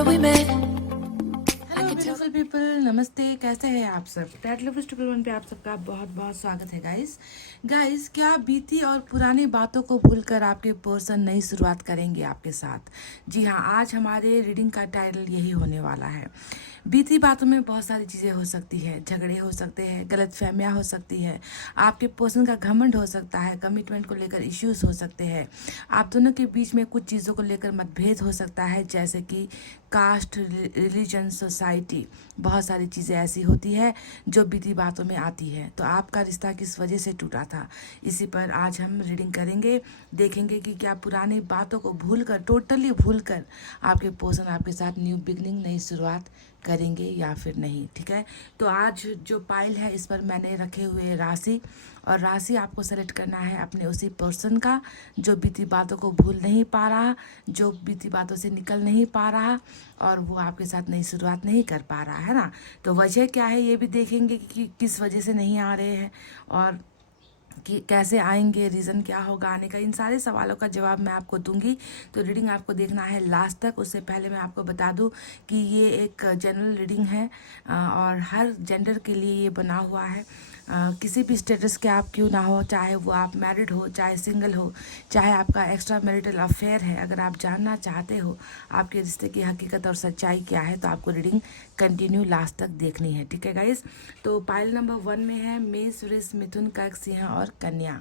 where we met. Hello beautiful people, नमस्ते। कैसे हैं आप सब? टैट लवर्स ट्रिपल वन पे आप सबका बहुत बहुत स्वागत है गाइस। क्या बीती और पुरानी बातों को भूलकर आपके पर्सन नई शुरुआत करेंगे आपके साथ? जी हाँ, आज हमारे रीडिंग का टाइटल यही होने वाला है। बीती बातों में बहुत सारी चीज़ें हो सकती है, झगड़े हो सकते हैं, गलतफहमियां हो सकती है, आपके पर्सन का घमंड हो सकता है, कमिटमेंट को लेकर इश्यूज हो सकते हैं, आप दोनों के बीच में कुछ चीज़ों को लेकर मतभेद हो सकता है, जैसे कि कास्ट, रिलीजन, सोसाइटी। बहुत सारी चीज़ें ऐसी होती है जो बीती बातों में आती है। तो आपका रिश्ता किस वजह से टूटा था, इसी पर आज हम रीडिंग करेंगे। देखेंगे कि क्या पुरानी बातों को भूलकर, टोटली भूलकर, आपके पर्सन आपके साथ न्यू बिगनिंग, नई शुरुआत करेंगे या फिर नहीं। ठीक है, तो आज जो पाइल है इस पर मैंने रखे हुए राशि, और राशि आपको सेलेक्ट करना है अपने उसी पर्सन का जो बीती बातों को भूल नहीं पा रहा, जो बीती बातों से निकल नहीं पा रहा, और वो आपके साथ नई शुरुआत नहीं कर पा रहा है ना। तो वजह क्या है ये भी देखेंगे कि किस वजह से नहीं आ रहे हैं, और कि कैसे आएंगे, रीज़न क्या होगा आने का। इन सारे सवालों का जवाब मैं आपको दूंगी। तो रीडिंग आपको देखना है लास्ट तक। उससे पहले मैं आपको बता दूं कि ये एक जनरल रीडिंग है, और हर जेंडर के लिए ये बना हुआ है। किसी भी स्टेटस के आप क्यों ना हो, चाहे वो आप मैरिड हो, चाहे सिंगल हो, चाहे आपका एक्स्ट्रा मैरिटल अफेयर है, अगर आप जानना चाहते हो आपके रिश्ते की हकीकत और सच्चाई क्या है, तो आपको रीडिंग कंटिन्यू लास्ट तक देखनी है। ठीक है गाइस, तो पाइल नंबर 1 में है मेष, वृष, मिथुन, कर्क, सिंह और कन्या।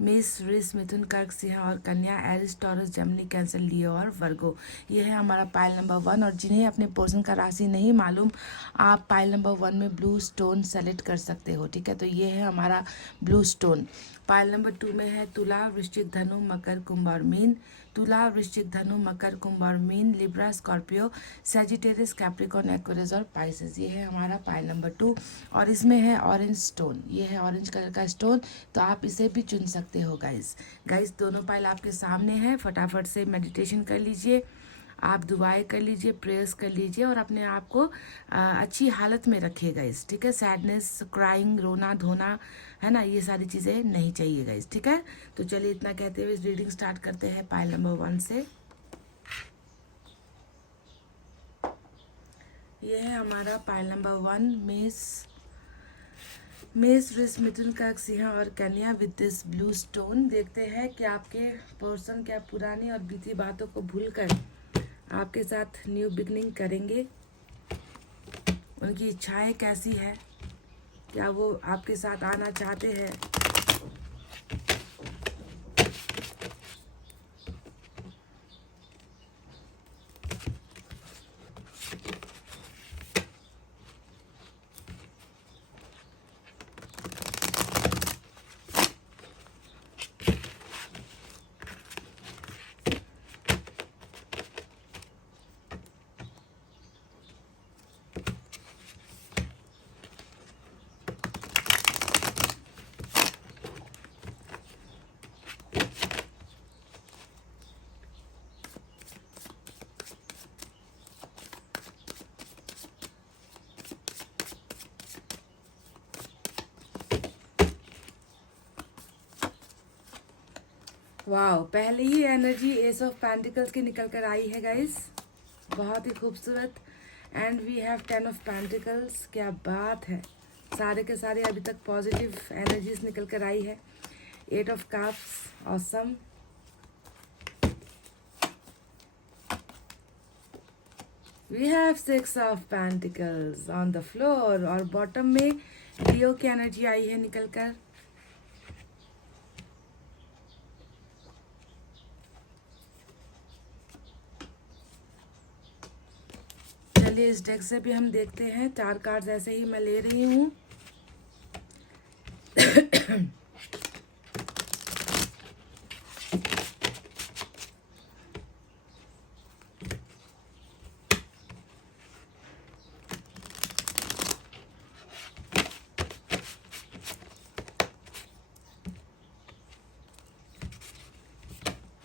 मेष, वृष, मिथुन, कर्क, सिंह और कन्या, एरिस, टॉरस, जमिनी, कैंसर, लियो और वर्गो। ये है हमारा पाइल नंबर 1। और जिन्हें अपने पर्सन का राशि नहीं मालूम, आप पाइल नंबर 1 में ब्लू स्टोन सेलेक्ट कर सकते हो। ठीक है, तो ये है हमारा ब्लू स्टोन। पाइल नंबर 2 में है तुला, वृश्चिक, धनु, मकर, कुंभ और मीन। तुला, वृश्चिक, धनु, मकर, कुंभ और मीन, Libra, Scorpio, Sagittarius, Capricorn, Aquarius और पाइसेस। ये है हमारा पाइल नंबर 2। और इसमें है ऑरेंज स्टोन, ये है ऑरेंज कलर का स्टोन, तो आप इसे भी चुन सकते हो गाइस। दोनों पाइल आपके सामने है। फटाफट से मेडिटेशन कर लीजिए, आप दुआएं कर लीजिए, प्रेयर्स कर लीजिए, और अपने आप को अच्छी हालत में रखिए गाइस। ठीक है, सैडनेस, क्राइंग, रोना धोना, है ना, ये सारी चीज़ें नहीं चाहिए गाइस। ठीक है, तो चलिए इतना कहते हुए रीडिंग स्टार्ट करते हैं पाइल नंबर 1 से। ये है हमारा पाइल नंबर 1, मेष, वृष, मिथुन, कर्क, सिंह और कन्या विद दिस ब्लू स्टोन। देखते हैं कि आपके पर्सन क्या पुरानी और बीती बातों को भूलकर आपके साथ न्यू बिगनिंग करेंगे। उनकी इच्छाएं कैसी है, क्या वो आपके साथ आना चाहते हैं। वाह, पहले ही एनर्जी एस ऑफ पेंटिकल्स की निकल कर आई है गाइस, बहुत ही खूबसूरत। And we have 10 of pentacles. क्या बात है, सारे के सारे अभी तक पॉजिटिव एनर्जीज निकल कर आई है। 8 of cups, awesome. We have 6 of pentacles on the floor, और बॉटम में लियो की एनर्जी आई है निकल कर। चलिए इस डेक से भी हम देखते हैं। 4 कार्ड्स ऐसे ही मैं ले रही हूँ।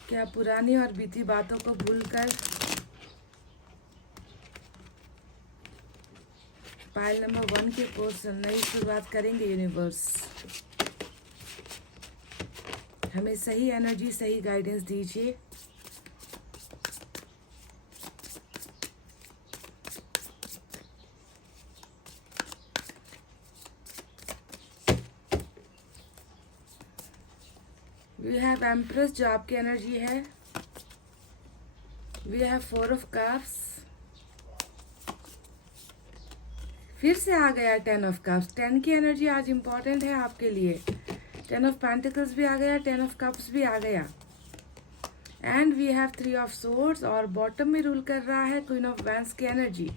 क्या पुरानी और बीती बातों को भूलकर पाइल नंबर 1 के पर्सन नई शुरुआत करेंगे। यूनिवर्स हमें सही एनर्जी, सही गाइडेंस दीजिए। वी हैव एम्प्रेस जो आपकी एनर्जी है, वी हैव 4 ऑफ कप्स, फिर से आ गया 10 ऑफ कप्स। 10 की एनर्जी आज इंपॉर्टेंट है आपके लिए। 10 ऑफ पेंटिकल्स भी आ गया, 10 ऑफ कप्स भी आ गया, and we have 3 of swords, और बॉटम में रूल कर रहा है क्वीन ऑफ वैंस की एनर्जी।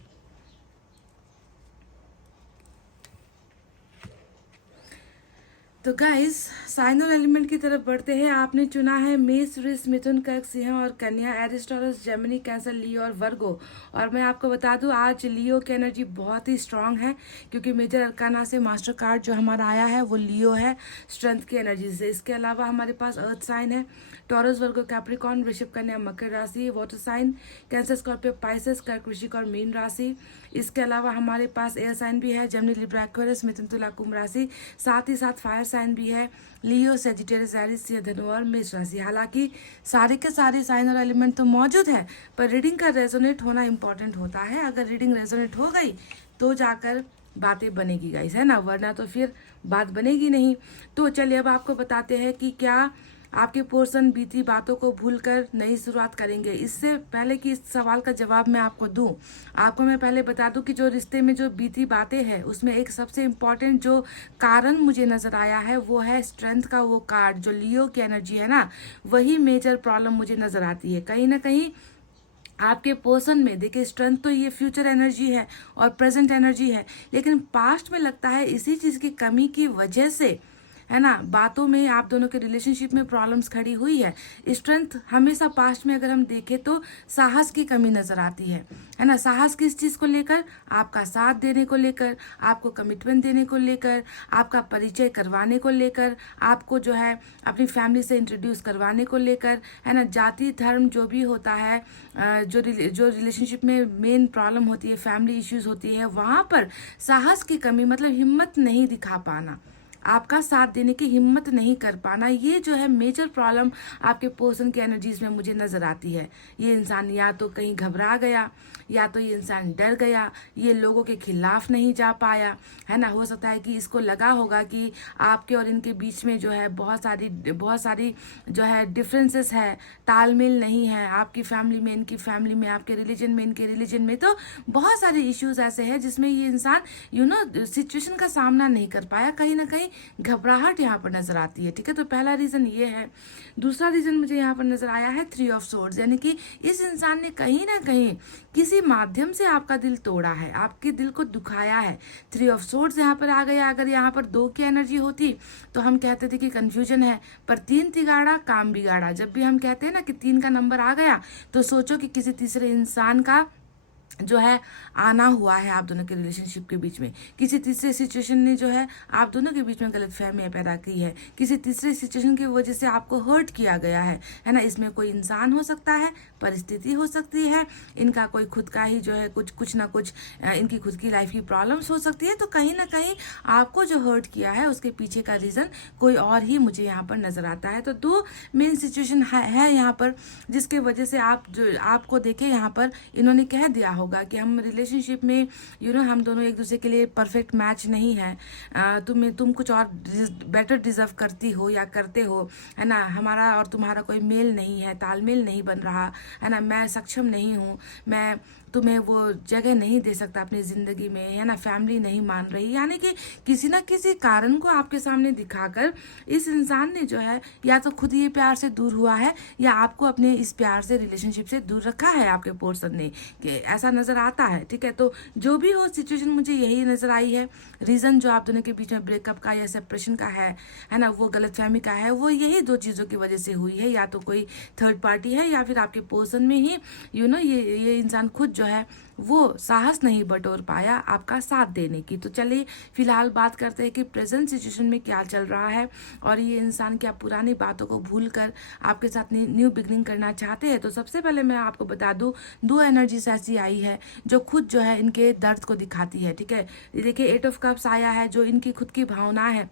तो गाइस साइन और एलिमेंट की तरफ बढ़ते हैं। आपने चुना है मेष, वृष, मिथुन, कर्क, सिंह और कन्या, एरिस, टॉरस, जेमिनी, कैंसर, लियो और वर्गो। और मैं आपको बता दूं आज लियो की एनर्जी बहुत ही स्ट्रांग है, क्योंकि मेजर अरकाना से मास्टर कार्ड जो हमारा आया है वो लियो है स्ट्रेंथ की एनर्जी से। इसके अलावा हमारे पास अर्थ साइन है टॉरस, वर्गो, कैप्रिकॉर्न, वृषभ, कन्या, मकर राशि, water sign Cancer, Scorpio, Pisces, कर्क, वृश्चिक और मीन राशि। इसके अलावा हमारे पास एयर साइन भी है जेमिनी, लिब्रा, एक्वेरियस, मिथुन, तुला, कुंभ राशि। साथ ही साथ फायर साइन भी है लियो, सेजिटेरियस, एरिस, सिंह, धनु और मेष राशि। हालांकि सारे के सारे साइन और एलिमेंट तो मौजूद है, पर रीडिंग का रेजोनेट होना इंपॉर्टेंट होता है। अगर रीडिंग रेजोनेट हो गई तो जाकर बातें बनेगी गाइस, है ना, वरना तो फिर बात बनेगी नहीं। तो चलिए अब आपको बताते हैं कि क्या आपके पर्सन बीती बातों को भूलकर नई शुरुआत करेंगे। इससे पहले कि इस सवाल का जवाब मैं आपको दूं, आपको मैं पहले बता दूं कि जो रिश्ते में जो बीती बातें हैं उसमें एक सबसे इम्पॉर्टेंट जो कारण मुझे नजर आया है वो है स्ट्रेंथ का वो कार्ड, जो लियो की एनर्जी है ना, वही मेजर प्रॉब्लम मुझे नजर आती है। कहीं ना कहीं आपके पर्सन में देखिए स्ट्रेंथ तो ये फ्यूचर एनर्जी है और प्रेजेंट एनर्जी है, लेकिन पास्ट में लगता है इसी चीज की कमी की वजह से, है ना, बातों में आप दोनों के रिलेशनशिप में प्रॉब्लम्स खड़ी हुई है। स्ट्रेंथ हमेशा पास्ट में अगर हम देखें तो साहस की कमी नजर आती है ना। साहस किस चीज को लेकर? आपका साथ देने को लेकर, आपको कमिटमेंट देने को लेकर, आपका परिचय करवाने को लेकर, आपको जो है अपनी फैमिली से इंट्रोड्यूस करवाने को लेकर, है ना। जाति धर्म जो भी होता है, जो रिलेशनशिप में मेन प्रॉब्लम होती है, फैमिली इश्यूज होती है, वहां पर साहस की कमी मतलब हिम्मत नहीं दिखा पाना, आपका साथ देने की हिम्मत नहीं कर पाना, ये जो है मेजर प्रॉब्लम आपके पर्सन की एनर्जीज में मुझे नजर आती है। ये इंसान या तो कहीं घबरा गया, या तो ये इंसान डर गया, ये लोगों के खिलाफ नहीं जा पाया, है ना। हो सकता है कि इसको लगा होगा कि आपके और इनके बीच में जो है बहुत सारी जो है डिफरेंसेस है, तालमेल नहीं है, आपकी फैमिली में इनकी फैमिली में, आपके रिलीजन में इनके रिलीजन में, तो बहुत सारे इश्यूज ऐसे हैं जिसमें ये इंसान सिचुएशन का सामना नहीं कर पाया। कहीं ना कहीं घबराहट यहाँ पर नजर आती है, ठीक है। तो पहला रीजन ये है। दूसरा रीजन मुझे यहाँ पर नजर आया है 3 ऑफ सोर्ड्स, यानी कि इस इंसान ने कहीं ना कहीं किसी माध्यम से आपका दिल तोड़ा है, आपके दिल को दुखाया है। 3 ऑफ सोर्ड्स यहाँ पर आ गया। अगर यहाँ पर 2 की एनर्जी होती तो हम कहते थे कि कंफ्यूजन है, पर 3 तिगाड़ा काम बिगाड़ा। जब भी हम कहते हैं ना कि 3 का नंबर आ गया तो सोचो कि किसी तीसरे इंसान का जो है आना हुआ है आप दोनों के रिलेशनशिप के बीच में। किसी तीसरे सिचुएशन ने जो है आप दोनों के बीच में गलतफहमियां पैदा की है, किसी तीसरे सिचुएशन की वजह से आपको हर्ट किया गया है ना। इसमें कोई इंसान हो सकता है, परिस्थिति हो सकती है, इनका कोई खुद का ही जो है कुछ ना कुछ इनकी खुद की लाइफ की प्रॉब्लम्स हो सकती है। तो कहीं ना कहीं आपको जो हर्ट किया है उसके पीछे का रीजन कोई और ही मुझे यहाँ पर नजर आता है। तो 2 मेन सिचुएशन है यहाँ पर जिसके वजह से आप जो आपको देखे यहाँ पर इन्होंने कह दिया होगा कि हम रिलेशनशिप में हम दोनों एक दूसरे के लिए परफेक्ट मैच नहीं है, तुम कुछ और बेटर डिजर्व करती हो या करते हो, है ना। हमारा और तुम्हारा कोई मेल नहीं है, तालमेल नहीं बन रहा, है ना। मैं सक्षम नहीं हूँ, मैं तुम्हें वो जगह नहीं दे सकता अपनी ज़िंदगी में, है ना। फैमिली नहीं मान रही, यानी कि किसी ना किसी कारण को आपके सामने दिखाकर इस इंसान ने जो है या तो खुद ये प्यार से दूर हुआ है या आपको अपने इस प्यार से रिलेशनशिप से दूर रखा है आपके पर्सन ने, कि ऐसा नज़र आता है, ठीक है। तो जो भी हो सिचुएशन मुझे यही नज़र आई है। रीज़न जो आप दोनों के बीच में ब्रेकअप का या सेपरेशन का है ना, वो गलतफहमी का है, वो यही 2 चीज़ों की वजह से हुई है। या तो कोई थर्ड पार्टी है या फिर आपके पर्सन में ही ये इंसान खुद जो है वो साहस नहीं बटोर पाया आपका साथ देने की। तो चलिए फिलहाल बात करते हैं कि प्रेजेंट सिचुएशन में क्या चल रहा है और ये इंसान क्या पुरानी बातों को भूलकर आपके साथ न्यू बिगनिंग करना चाहते हैं। तो सबसे पहले मैं आपको बता दूं 2 एनर्जीज ऐसी आई है जो खुद जो है इनके दर्द को दिखाती है, ठीक है। देखिए 8 ऑफ कप्स आया है जो इनकी खुद की भावना है,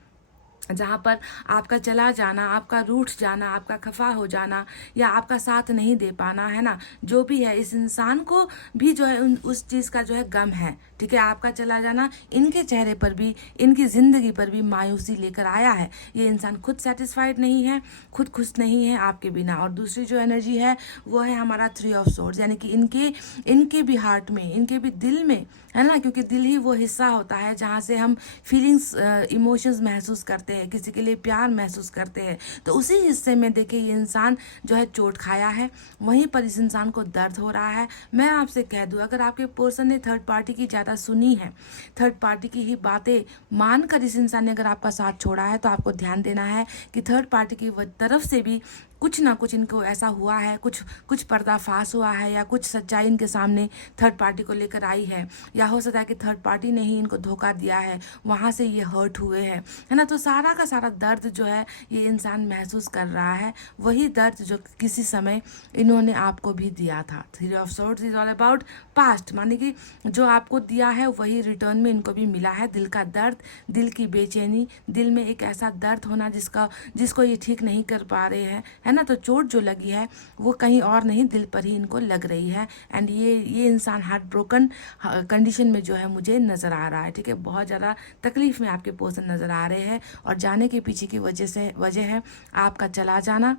जहाँ पर आपका चला जाना, आपका रूठ जाना, आपका खफा हो जाना या आपका साथ नहीं दे पाना, है ना, जो भी है इस इंसान को भी जो है उस चीज़ का जो है गम है, ठीक है। आपका चला जाना इनके चेहरे पर भी, इनकी ज़िंदगी पर भी मायूसी लेकर आया है। ये इंसान खुद सेटिस्फाइड नहीं है, खुद खुश नहीं है आपके बिना। और दूसरी जो एनर्जी है वो है हमारा 3 ऑफ सोर्ड्स, यानी कि इनके भी हार्ट में, इनके भी दिल में, है ना, क्योंकि दिल ही वो हिस्सा होता है जहाँ से हम फीलिंग्स, इमोशंस महसूस करते हैं, किसी के लिए प्यार महसूस करते हैं। तो उसी हिस्से में देखिए ये इंसान जो है चोट खाया है, वहीं पर इस इंसान को दर्द हो रहा है। मैं आपसे कह दूं, अगर आपके पर्सन ने थर्ड पार्टी की ज़्यादा सुनी है, थर्ड पार्टी की ही बातें मानकर इस इंसान ने अगर आपका साथ छोड़ा है, तो आपको ध्यान देना है कि थर्ड पार्टी की तरफ से भी कुछ ना कुछ इनको ऐसा हुआ है, कुछ पर्दाफाश हुआ है, या कुछ सच्चाई इनके सामने थर्ड पार्टी को लेकर आई है, या हो सकता है कि थर्ड पार्टी ने ही इनको धोखा दिया है, वहाँ से ये हर्ट हुए हैं, है ना। तो सारा का सारा दर्द जो है ये इंसान महसूस कर रहा है, वही दर्द जो किसी समय इन्होंने आपको भी दिया था। 3 of swords is all about past, माने कि जो आपको दिया है वही रिटर्न में इनको भी मिला है। दिल का दर्द, दिल की बेचैनी, दिल में एक ऐसा दर्द होना जिसको ये ठीक नहीं कर पा रहे हैं, है ना। तो चोट जो लगी है वो कहीं और नहीं, दिल पर ही इनको लग रही है। एंड ये इंसान हार्ट ब्रोकन कंडीशन में जो है मुझे नज़र आ रहा है, ठीक है। बहुत ज़्यादा तकलीफ में आपके पर्सन नज़र आ रहे हैं, और जाने के पीछे की वजह है आपका चला जाना।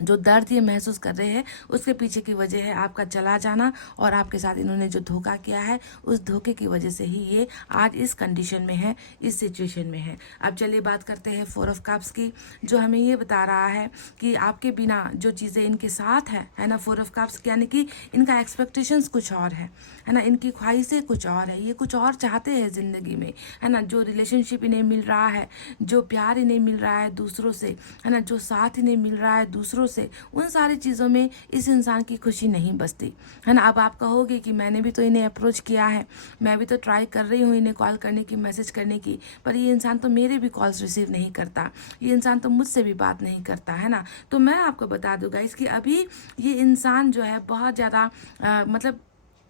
जो दर्द ये महसूस कर रहे हैं उसके पीछे की वजह है आपका चला जाना, और आपके साथ इन्होंने जो धोखा किया है उस धोखे की वजह से ही ये आज इस कंडीशन में है, इस सिचुएशन में है। अब चलिए बात करते हैं 4 ऑफ कप्स की, जो हमें ये बता रहा है कि आपके बिना जो चीज़ें इनके साथ है ना। 4 ऑफ कप्स यानी कि इनका एक्सपेक्टेशंस कुछ और है ना, इनकी ख्वाहिशें कुछ और है, ये कुछ और चाहते हैं ज़िंदगी में, है ना। जो रिलेशनशिप इन्हें मिल रहा है, जो प्यार इन्हें मिल रहा है दूसरों से, है ना, जो साथ इन्हें मिल रहा है दूसरों से, उन सारी चीज़ों में इस इंसान की खुशी नहीं बसती, है ना। अब आप कहोगे कि मैंने भी तो इन्हें अप्रोच किया है, मैं भी तो ट्राई कर रही हूँ इन्हें कॉल करने की, मैसेज करने की, पर ये इंसान तो मेरे भी कॉल्स रिसीव नहीं करता, ये इंसान तो मुझसे भी बात नहीं करता, है ना। तो मैं आपको बता दूँ गाइस कि अभी ये इंसान जो है बहुत ज़्यादा मतलब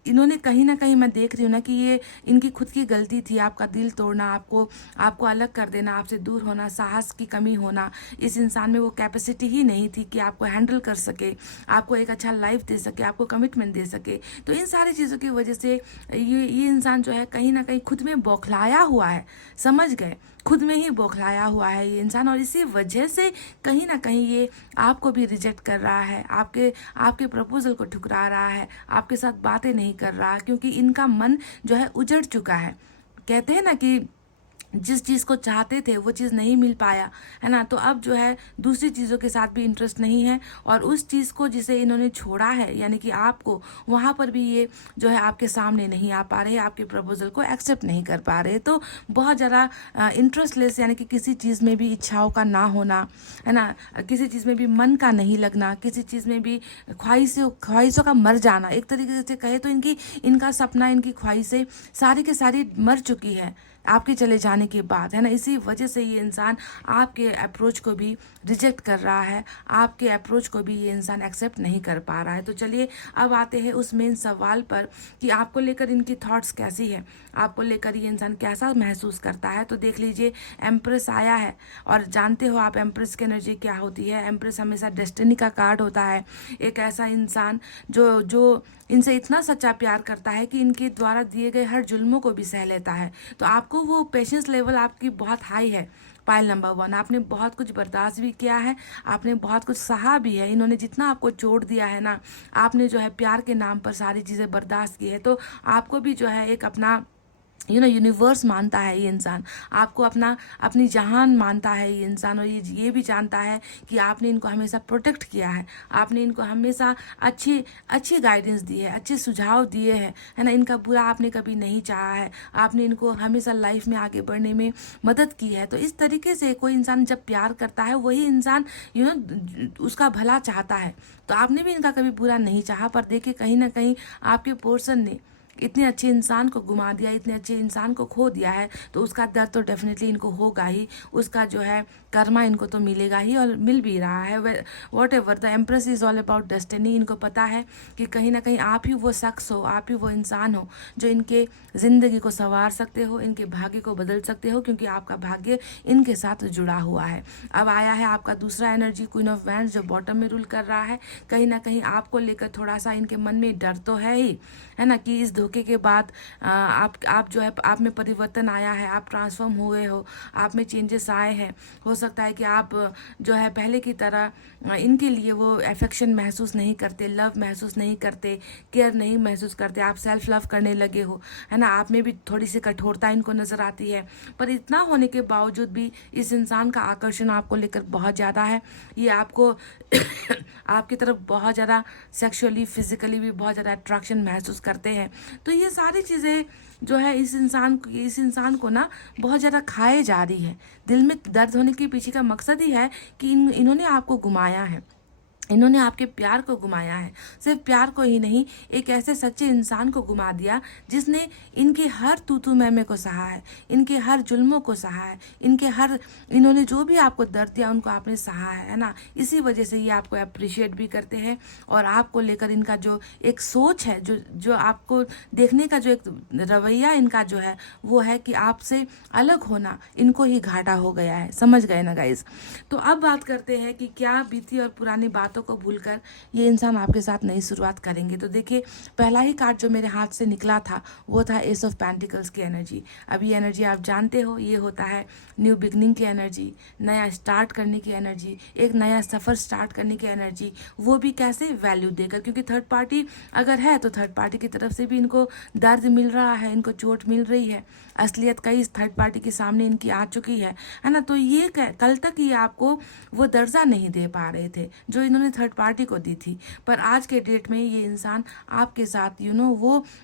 इन्होंने कहीं ना कहीं, मैं देख रही हूँ ना कि ये इनकी खुद की गलती थी, आपका दिल तोड़ना, आपको अलग कर देना, आपसे दूर होना, साहस की कमी होना। इस इंसान में वो कैपेसिटी ही नहीं थी कि आपको हैंडल कर सके, आपको एक अच्छा लाइफ दे सके, आपको कमिटमेंट दे सके। तो इन सारी चीज़ों की वजह से ये इंसान जो है कहीं ना कहीं खुद में बौखलाया हुआ है, समझ गए, खुद में ही बौखलाया हुआ है ये इंसान, और इसी वजह से कहीं ना कहीं ये आपको भी रिजेक्ट कर रहा है, आपके प्रपोजल को ठुकरा रहा है, आपके साथ बातें नहीं कर रहा, क्योंकि इनका मन जो है उजड़ चुका है। कहते हैं ना कि जिस चीज़ को चाहते थे वो चीज़ नहीं मिल पाया, है ना। तो अब जो है दूसरी चीज़ों के साथ भी इंटरेस्ट नहीं है, और उस चीज़ को जिसे इन्होंने छोड़ा है, यानी कि आपको, वहाँ पर भी ये जो है आपके सामने नहीं आ पा रहे, आपके प्रपोजल को एक्सेप्ट नहीं कर पा रहे। तो बहुत ज़्यादा इंटरेस्टलेस, यानी कि किसी चीज़ में भी इच्छाओं का ना होना, है ना, किसी चीज़ में भी मन का नहीं लगना, किसी चीज़ में भी ख्वाहिशों का मर जाना। एक तरीके से कहे तो इनका सपना, इनकी ख्वाहिशें सारी के सारी मर चुकी है आपके चले जाने के बाद, है ना। इसी वजह से ये इंसान आपके अप्रोच को भी रिजेक्ट कर रहा है, आपके अप्रोच को भी ये इंसान एक्सेप्ट नहीं कर पा रहा है। तो चलिए अब आते हैं उस मेन सवाल पर कि आपको लेकर इनकी थॉट्स कैसी है, आपको लेकर ये इंसान कैसा महसूस करता है। तो देख लीजिए, एम्प्रेस आया है, और जानते हो आप एम्प्रेस की एनर्जी क्या होती है। एम्प्रेस हमेशा डेस्टिनी का कार्ड होता है, एक ऐसा इंसान जो इनसे इतना सच्चा प्यार करता है कि इनके द्वारा दिए गए हर जुल्मों को भी सह लेता है। तो आपको वो पेशेंस लेवल आपकी बहुत हाई है। पाइल नंबर 1, आपने बहुत कुछ बर्दाश्त भी किया है, आपने बहुत कुछ सहा भी है। इन्होंने जितना आपको चोट दिया है ना, आपने जो है प्यार के नाम पर सारी चीज़ें बर्दाश्त की है। तो आपको भी जो है एक अपना यूनिवर्स मानता है ये इंसान, आपको अपनी जहान मानता है ये इंसान, और ये भी जानता है कि आपने इनको हमेशा प्रोटेक्ट किया है, आपने इनको हमेशा अच्छी गाइडेंस दी है, अच्छे सुझाव दिए हैं, है ना। इनका बुरा आपने कभी नहीं चाहा है, आपने इनको हमेशा लाइफ में आगे बढ़ने में मदद की है। तो इस तरीके से कोई इंसान जब प्यार करता है, वही इंसान उसका भला चाहता है। तो आपने भी इनका कभी बुरा नहीं चाहा, पर देखिए कहीं ना कहीं आपके पर्सन ने इतने अच्छे इंसान को गुमा दिया, इतने अच्छे इंसान को खो दिया है, तो उसका दर्द तो डेफिनेटली इनको होगा ही, उसका जो है कर्मा इनको तो मिलेगा ही, और मिल भी रहा है। What ever, the empress is all about destiny. इनको पता है कि कहीं ना कहीं आप ही वो शख्स हो, आप ही वो इंसान हो जो इनके ज़िंदगी को संवार सकते हो, इनके भाग्य को बदल सकते हो, क्योंकि आपका भाग्य इनके साथ जुड़ा हुआ है। अब आया है आपका दूसरा एनर्जी, क्वीन ऑफ वैंड्स, जो बॉटम में रूल कर रहा है। कहीं ना कहीं आपको लेकर थोड़ा सा इनके मन में डर तो है ही, है ना, कि इस धोखे के बाद आप जो है, आप में परिवर्तन आया है, आप ट्रांसफॉर्म हुए हो, आप में चेंजेस आए हैं। हो सकता है कि आप जो है पहले की तरह इनके लिए वो अफेक्शन महसूस नहीं करते, लव महसूस नहीं करते, केयर नहीं महसूस करते, आप सेल्फ लव करने लगे हो, है ना। आप में भी थोड़ी सी कठोरता इनको नज़र आती है, पर इतना होने के बावजूद भी इस इंसान का आकर्षण आपको लेकर बहुत ज़्यादा है। ये आपको आपकी तरफ बहुत ज़्यादा सेक्सुअली फिजिकली भी बहुत ज़्यादा अट्रैक्शन महसूस करते हैं। तो ये सारी चीज़ें जो है इस इंसान को ना बहुत ज़्यादा खाए जा रही है। दिल में दर्द होने के पीछे का मकसद ही है कि इन्होंने आपको गुमाया है, इन्होंने आपके प्यार को गुमाया है। सिर्फ प्यार को ही नहीं, एक ऐसे सच्चे इंसान को गुमा दिया जिसने इनके हर तूतू मैमे को सहा है, इनके हर जुल्मों को सहा है, इन्होंने जो भी आपको दर्द दिया उनको आपने सहा है ना। इसी वजह से ये आपको अप्रिशिएट भी करते हैं, और आपको लेकर इनका जो एक सोच है, जो आपको देखने का जो एक रवैया इनका जो है, वो है कि आपसे अलग होना इनको ही घाटा हो गया है। समझ गए ना गाइज। तो अब बात करते हैं कि क्या बीती और पुरानी बातों को भूलकर ये इंसान आपके साथ नई शुरुआत करेंगे। तो देखिए, पहला ही कार्ड जो मेरे हाथ से निकला था वो था एस ऑफ पेंटिकल्स की एनर्जी। अब ये एनर्जी आप जानते हो, ये होता है न्यू बिगनिंग की एनर्जी, नया स्टार्ट करने की एनर्जी, एक नया सफ़र स्टार्ट करने की एनर्जी। वो भी कैसे? वैल्यू देकर, क्योंकि थर्ड पार्टी अगर है तो थर्ड पार्टी की तरफ से भी इनको दर्द मिल रहा है, इनको चोट मिल रही है, असलियत कई थर्ड पार्टी के सामने इनकी आ चुकी है ना। तो ये कल तक ये आपको वो दर्जा नहीं दे पा रहे थे जो इन्होंने थर्ड पार्टी को दी थी, पर आज के डेट में ये इंसान आपके साथ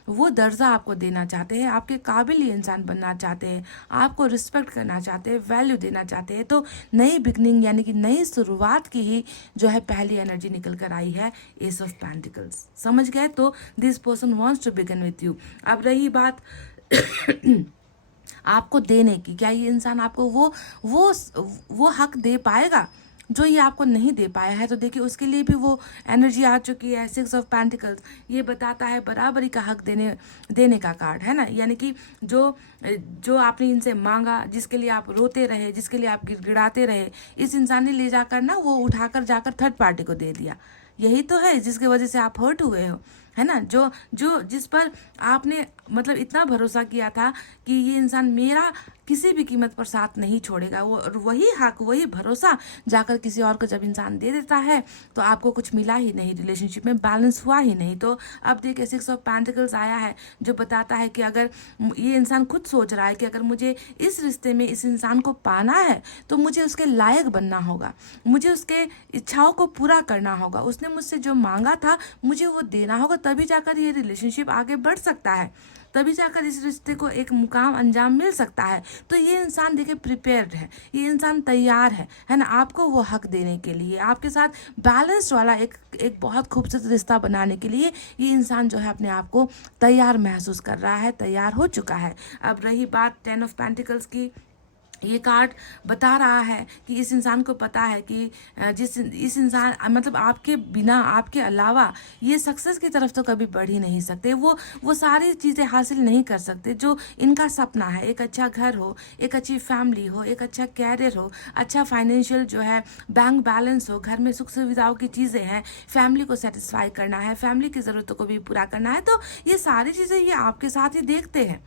वो दर्जा आपको देना चाहते हैं, आपके काबिल ये इंसान बनना चाहते हैं, आपको रिस्पेक्ट करना चाहते हैं, वैल्यू देना चाहते हैं। तो नई बिगनिंग यानी कि नई शुरुआत की ही जो है पहली एनर्जी निकल कर आई है एस ऑफ पेंटिकल्स। समझ गए? तो this person wants to begin with you. अब रही बात आपको देने की, क्या ये इंसान आपको वो हक दे पाएगा जो ये आपको नहीं दे पाया है? तो देखिए, उसके लिए भी वो एनर्जी आ चुकी है। 6 ऑफ पेंटिकल्स ये बताता है बराबरी का हक देने का कार्ड है ना। यानी कि जो आपने इनसे मांगा, जिसके लिए आप रोते रहे, जिसके लिए आप गिड़गिड़ाते रहे, इस इंसान ने ले जाकर ना वो उठाकर जाकर थर्ड पार्टी को दे दिया। यही तो है जिसकी वजह से आप हर्ट हुए हो, है ना। जिस पर आपने मतलब इतना भरोसा किया था कि ये इंसान मेरा किसी भी कीमत पर साथ नहीं छोड़ेगा, वही हक, वही भरोसा जाकर किसी और को जब इंसान दे देता है तो आपको कुछ मिला ही नहीं, रिलेशनशिप में बैलेंस हुआ ही नहीं। तो अब देखिए, 6 ऑफ पेंटिकल्स आया है जो बताता है कि अगर ये इंसान खुद सोच रहा है कि अगर मुझे इस रिश्ते में इस इंसान को पाना है तो मुझे उसके लायक बनना होगा, मुझे उसके इच्छाओं को पूरा करना होगा, उसने मुझसे जो मांगा था मुझे वो देना होगा, तभी जाकर ये रिलेशनशिप आगे बढ़ सकता है, तभी जाकर इस रिश्ते को एक मुकाम अंजाम मिल सकता है। तो ये इंसान देखिए प्रिपेयर्ड है, ये इंसान तैयार है ना, आपको वो हक देने के लिए, आपके साथ बैलेंस वाला एक बहुत खूबसूरत रिश्ता बनाने के लिए ये इंसान जो है अपने आप को तैयार महसूस कर रहा है, तैयार हो चुका है। अब रही बात 10 ऑफ पेंटिकल्स की, ये कार्ड बता रहा है कि इस इंसान को पता है कि इस इंसान मतलब आपके बिना, आपके अलावा ये सक्सेस की तरफ तो कभी बढ़ ही नहीं सकते, वो सारी चीज़ें हासिल नहीं कर सकते जो इनका सपना है। एक अच्छा घर हो, एक अच्छी फैमिली हो, एक अच्छा कैरियर हो, अच्छा फाइनेंशियल जो है बैंक बैलेंस हो, घर में सुख सुविधाओं की चीज़ें हैं, फैमिली को सेटिस्फाई करना है, फैमिली की ज़रूरतों को भी पूरा करना है। तो ये सारी चीज़ें ये आपके साथ ही देखते हैं,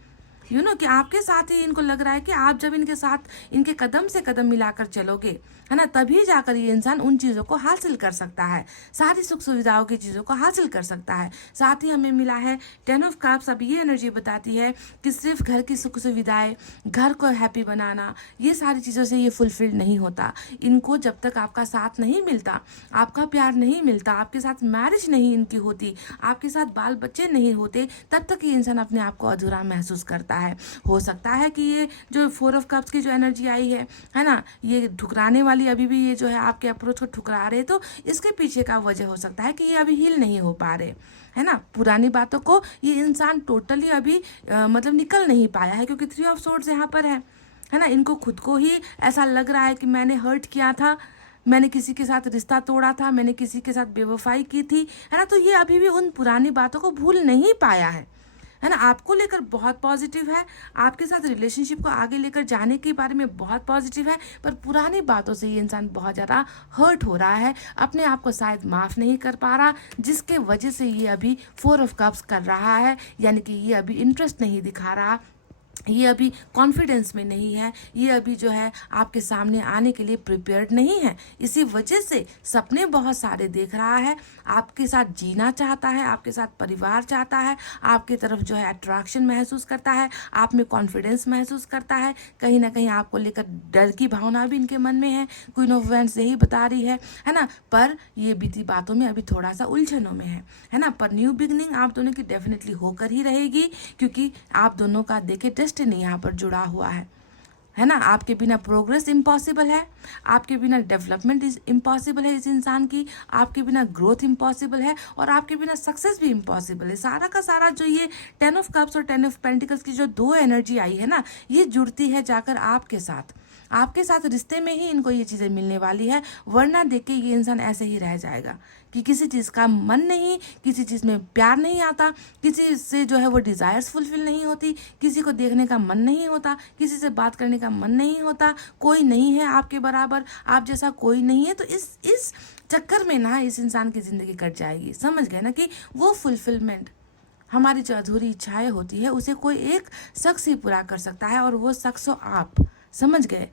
कि आपके साथ ही इनको लग रहा है कि आप जब इनके साथ इनके कदम से कदम मिलाकर चलोगे, है ना, तभी जाकर ये इंसान उन चीज़ों को हासिल कर सकता है, सारी सुख सुविधाओं की चीज़ों को हासिल कर सकता है। साथ ही हमें मिला है 10 ऑफ कप्स। अब ये एनर्जी बताती है कि सिर्फ घर की सुख सुविधाएं, घर को हैप्पी बनाना, ये सारी चीज़ों से ये फुलफिल नहीं होता। इनको जब तक आपका साथ नहीं मिलता, आपका प्यार नहीं मिलता, आपके साथ मैरिज नहीं इनकी होती, आपके साथ बाल बच्चे नहीं होते, तब तक ये इंसान अपने आप को अधूरा महसूस करता है। हो सकता है कि ये जो 4 ऑफ कप्स की जो एनर्जी आई है ना, ये ठुकराने वाली अभी भी ये जो है आपके अप्रोच को ठुकरा रहे, तो इसके पीछे का वजह हो सकता है कि ये अभी हील नहीं हो पा रहे, है ना। पुरानी बातों को ये इंसान टोटली अभी मतलब निकल नहीं पाया है, क्योंकि 3 ऑफ सोर्ड्स यहाँ पर है ना। इनको खुद को ही ऐसा लग रहा है कि मैंने हर्ट किया था, मैंने किसी के साथ रिश्ता तोड़ा था, मैंने किसी के साथ बेवफाई की थी, है ना। तो ये अभी भी उन पुरानी बातों को भूल नहीं पाया है है ना, आपको लेकर बहुत पॉजिटिव है, आपके साथ रिलेशनशिप को आगे लेकर जाने के बारे में बहुत पॉजिटिव है, पर पुरानी बातों से ये इंसान बहुत ज़्यादा हर्ट हो रहा है, अपने आप को शायद माफ़ नहीं कर पा रहा, जिसके वजह से ये अभी 4 ऑफ कप्स कर रहा है, यानी कि ये अभी इंटरेस्ट नहीं दिखा रहा, ये अभी कॉन्फिडेंस में नहीं है, ये अभी जो है आपके सामने आने के लिए प्रिपेयर्ड नहीं है। इसी वजह से सपने बहुत सारे देख रहा है, आपके साथ जीना चाहता है, आपके साथ परिवार चाहता है, आपकी तरफ जो है अट्रैक्शन महसूस करता है, आप में कॉन्फिडेंस महसूस करता है, कहीं ना कहीं आपको लेकर डर की भावना भी इनके मन में है। क्वीन ऑफ वैंड्स यही बता रही है ना, पर ये बीती बातों में अभी थोड़ा सा उलझनों में है ना, पर न्यू बिगनिंग आप दोनों की डेफिनेटली होकर ही रहेगी, क्योंकि आप दोनों का देखे डेस्टिनी यहाँ पर जुड़ा हुआ है ना। आपके बिना प्रोग्रेस इम्पॉसिबल है, आपके बिना डेवलपमेंट इम्पॉसिबल है इस इंसान की, आपके बिना ग्रोथ इम्पॉसिबल है, और आपके बिना सक्सेस भी इम्पॉसिबल है। सारा का सारा जो ये 10 ऑफ कप्स और 10 ऑफ पेंटिकल्स की जो दो एनर्जी आई है ना, ये जुड़ती है जाकर आपके साथ रिश्ते में ही इनको ये चीज़ें मिलने वाली है, वरना देख के ये इंसान ऐसे ही रह जाएगा कि किसी चीज़ का मन नहीं, किसी चीज़ में प्यार नहीं आता, किसी से जो है वो डिज़ायर्स फुलफिल नहीं होती, किसी को देखने का मन नहीं होता, किसी से बात करने का मन नहीं होता, कोई नहीं है आपके बराबर, आप जैसा कोई नहीं है। तो इस चक्कर में ना इस इंसान की ज़िंदगी कट जाएगी। समझ गए ना कि वो फुलफिलमेंट, हमारी जो अधूरी इच्छाएं होती है उसे कोई एक शख्स ही पूरा कर सकता है, और वो शख्स हो आप। समझ गए?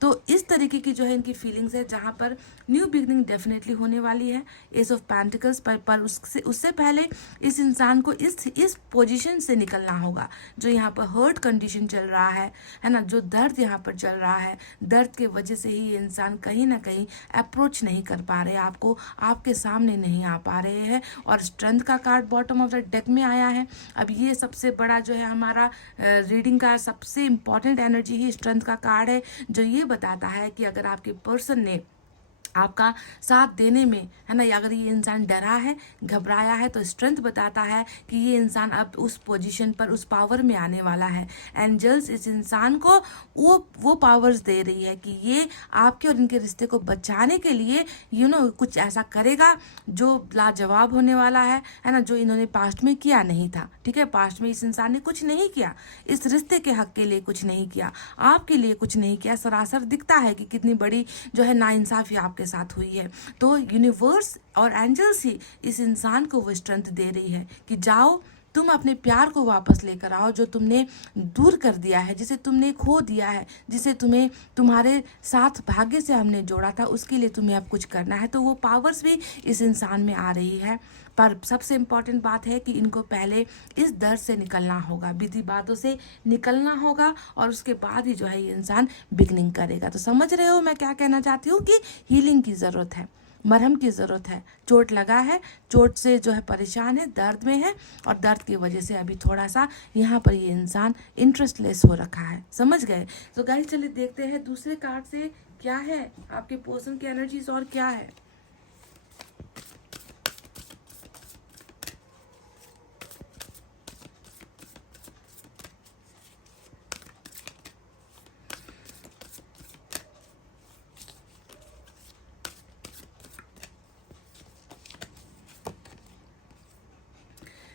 तो इस तरीके की जो है इनकी फीलिंग्स है, जहाँ पर न्यू बिगनिंग डेफिनेटली होने वाली है। एस ऑफ पेंटिकल्स पर उससे पहले इस इंसान को इस पोजीशन से निकलना होगा जो यहाँ पर हर्ट कंडीशन चल रहा है ना, जो दर्द यहाँ पर चल रहा है, दर्द के वजह से ही ये इंसान कहीं ना कहीं अप्रोच नहीं कर पा रहे, आपको आपके सामने नहीं आ पा रहे हैं। और स्ट्रेंथ का card bottom of the deck में आया है। अब ये सबसे बड़ा जो है हमारा रीडिंग का सबसे इम्पॉर्टेंट एनर्जी ही स्ट्रेंथ का कार्ड है, जो ये बताता है कि अगर आपके पर्सन ने आपका साथ देने में, है ना, अगर ये इंसान डरा है, घबराया है, तो स्ट्रेंथ बताता है कि ये इंसान अब उस पोजीशन पर, उस पावर में आने वाला है। एंजल्स इस इंसान को वो पावर्स दे रही है कि ये आपके और इनके रिश्ते को बचाने के लिए कुछ ऐसा करेगा जो लाजवाब होने वाला है ना, जो इन्होंने पास्ट में किया नहीं था। ठीक है, पास्ट में इस इंसान ने कुछ नहीं किया, इस रिश्ते के हक के लिए कुछ नहीं किया, आपके लिए कुछ नहीं किया। सरासर दिखता है कि कितनी बड़ी जो है नाइंसाफी आपके साथ हुई है। तो यूनिवर्स और एंजल्स ही इस इंसान को वो स्ट्रेंथ दे रही है कि जाओ, तुम अपने प्यार को वापस लेकर आओ, जो तुमने दूर कर दिया है, जिसे तुमने खो दिया है, जिसे तुम्हें तुम्हारे साथ भाग्य से हमने जोड़ा था, उसके लिए तुम्हें अब कुछ करना है। तो वो पावर्स भी इस इंसान में आ रही है। पर सबसे इम्पॉर्टेंट बात है कि इनको पहले इस दर्द से निकलना होगा, बीती बातों से निकलना होगा, और उसके बाद ही जो है ये इंसान बिगनिंग करेगा। तो समझ रहे हो मैं क्या कहना चाहती हूँ कि हीलिंग की ज़रूरत है, मरहम की ज़रूरत है। चोट लगा है, चोट से जो है परेशान है, दर्द में है, और दर्द की वजह से अभी थोड़ा सा यहाँ पर ये इंसान इंटरेस्टलेस हो रखा है। समझ गए? तो गाइस चलिए देखते हैं दूसरे कार्ड से क्या है आपके पर्सन की एनर्जीज और क्या है।